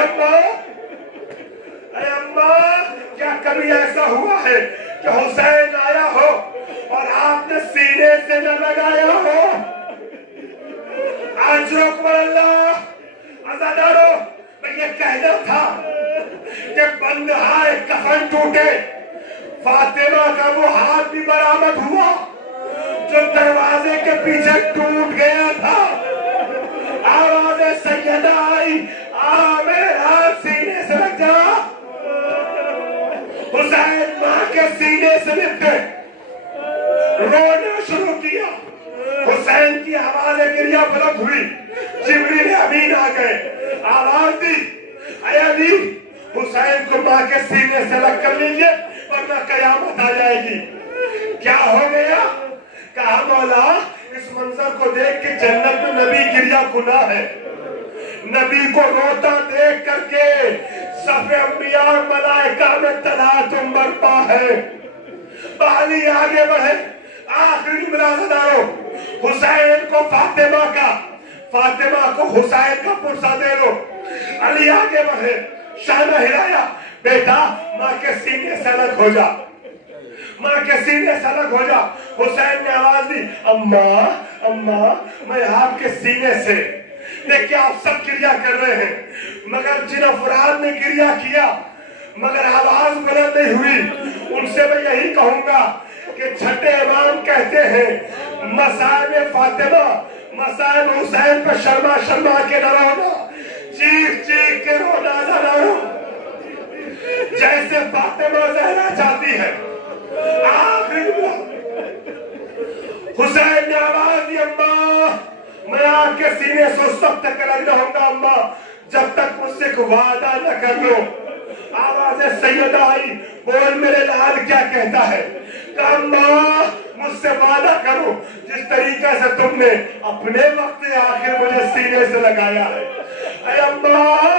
اے اماں، کیا کبھی ایسا ہوا ہے کہ حسین آیا ہو اور آپ نے سینے سے نہ لگایا ہو؟ آجرک واللہ۔ عزاداروں، میں یہ کہنا تھا کہ بندہائے کفن ٹوٹے، فاطمہ کا وہ ہاتھ بھی برآمد ہوا جو دروازے کے پیچھے ٹوٹ گیا تھا۔ آواز سیدہ آئی، میرے ہاتھ سینے سے لگ جا۔ حسین ماں کے سینے سے لپٹے، رونا شروع کیا۔ حسین کی آواز گریہ بلند ہوئی، جبریل امین آ گئے، آواز دی، اے علی، حسین کو ماں کے سینے سے لگ کر لیجئے ورنہ قیامت آ جائے گی۔ کیا ہو گیا؟ کہا مولا، اس منظر کو دیکھ کے جنت میں نبی گریہ کناں ہے، نبی کو روتا دیکھ کر کے صف انبیاء اور ملائکہ میں تلاطم برپا ہے۔ علی آگے بڑھے، آخری ملازداروں، حسین کو فاطمہ کو حسین کا پرسہ دے دو۔ علی آگے بڑھے، شانہ ہلایا، بیٹا ماں کے سینے سے الگ ہو جا، ماں کے سینے سے الگ ہو جا۔ حسین نے آواز دی، اماں میں آپ کے سینے سے۔ دیکھیں آپ سب گریہ کر رہے ہیں، مگر جن افراد نے گریہ کیا مگر آواز بلند نہیں ہوئی، ان سے میں یہی کہوں گا کہ چھٹے امام کہتے ہیں، مصائب فاطمہ، مصائب حسین پر شرما شرما کے نہ رونا، چیخ چیخ کے رونا ضرور، جیسے فاطمہ زہرا چاہتی ہے۔ حسین نے آواز دی، اماں میں آپ کے سینے سے اس وقت تک الگ رہوں گا اماں جب تک مجھ سے کوئی وعدہ نہ کر لو۔ آواز سیدہ آئی، بول میرے لال کیا کہتا ہے؟ کہ اماں مجھ سے وعدہ کرو جس طریقے سے تم نے اپنے وقت آخر مجھے سینے سے لگایا ہے۔ اے اماں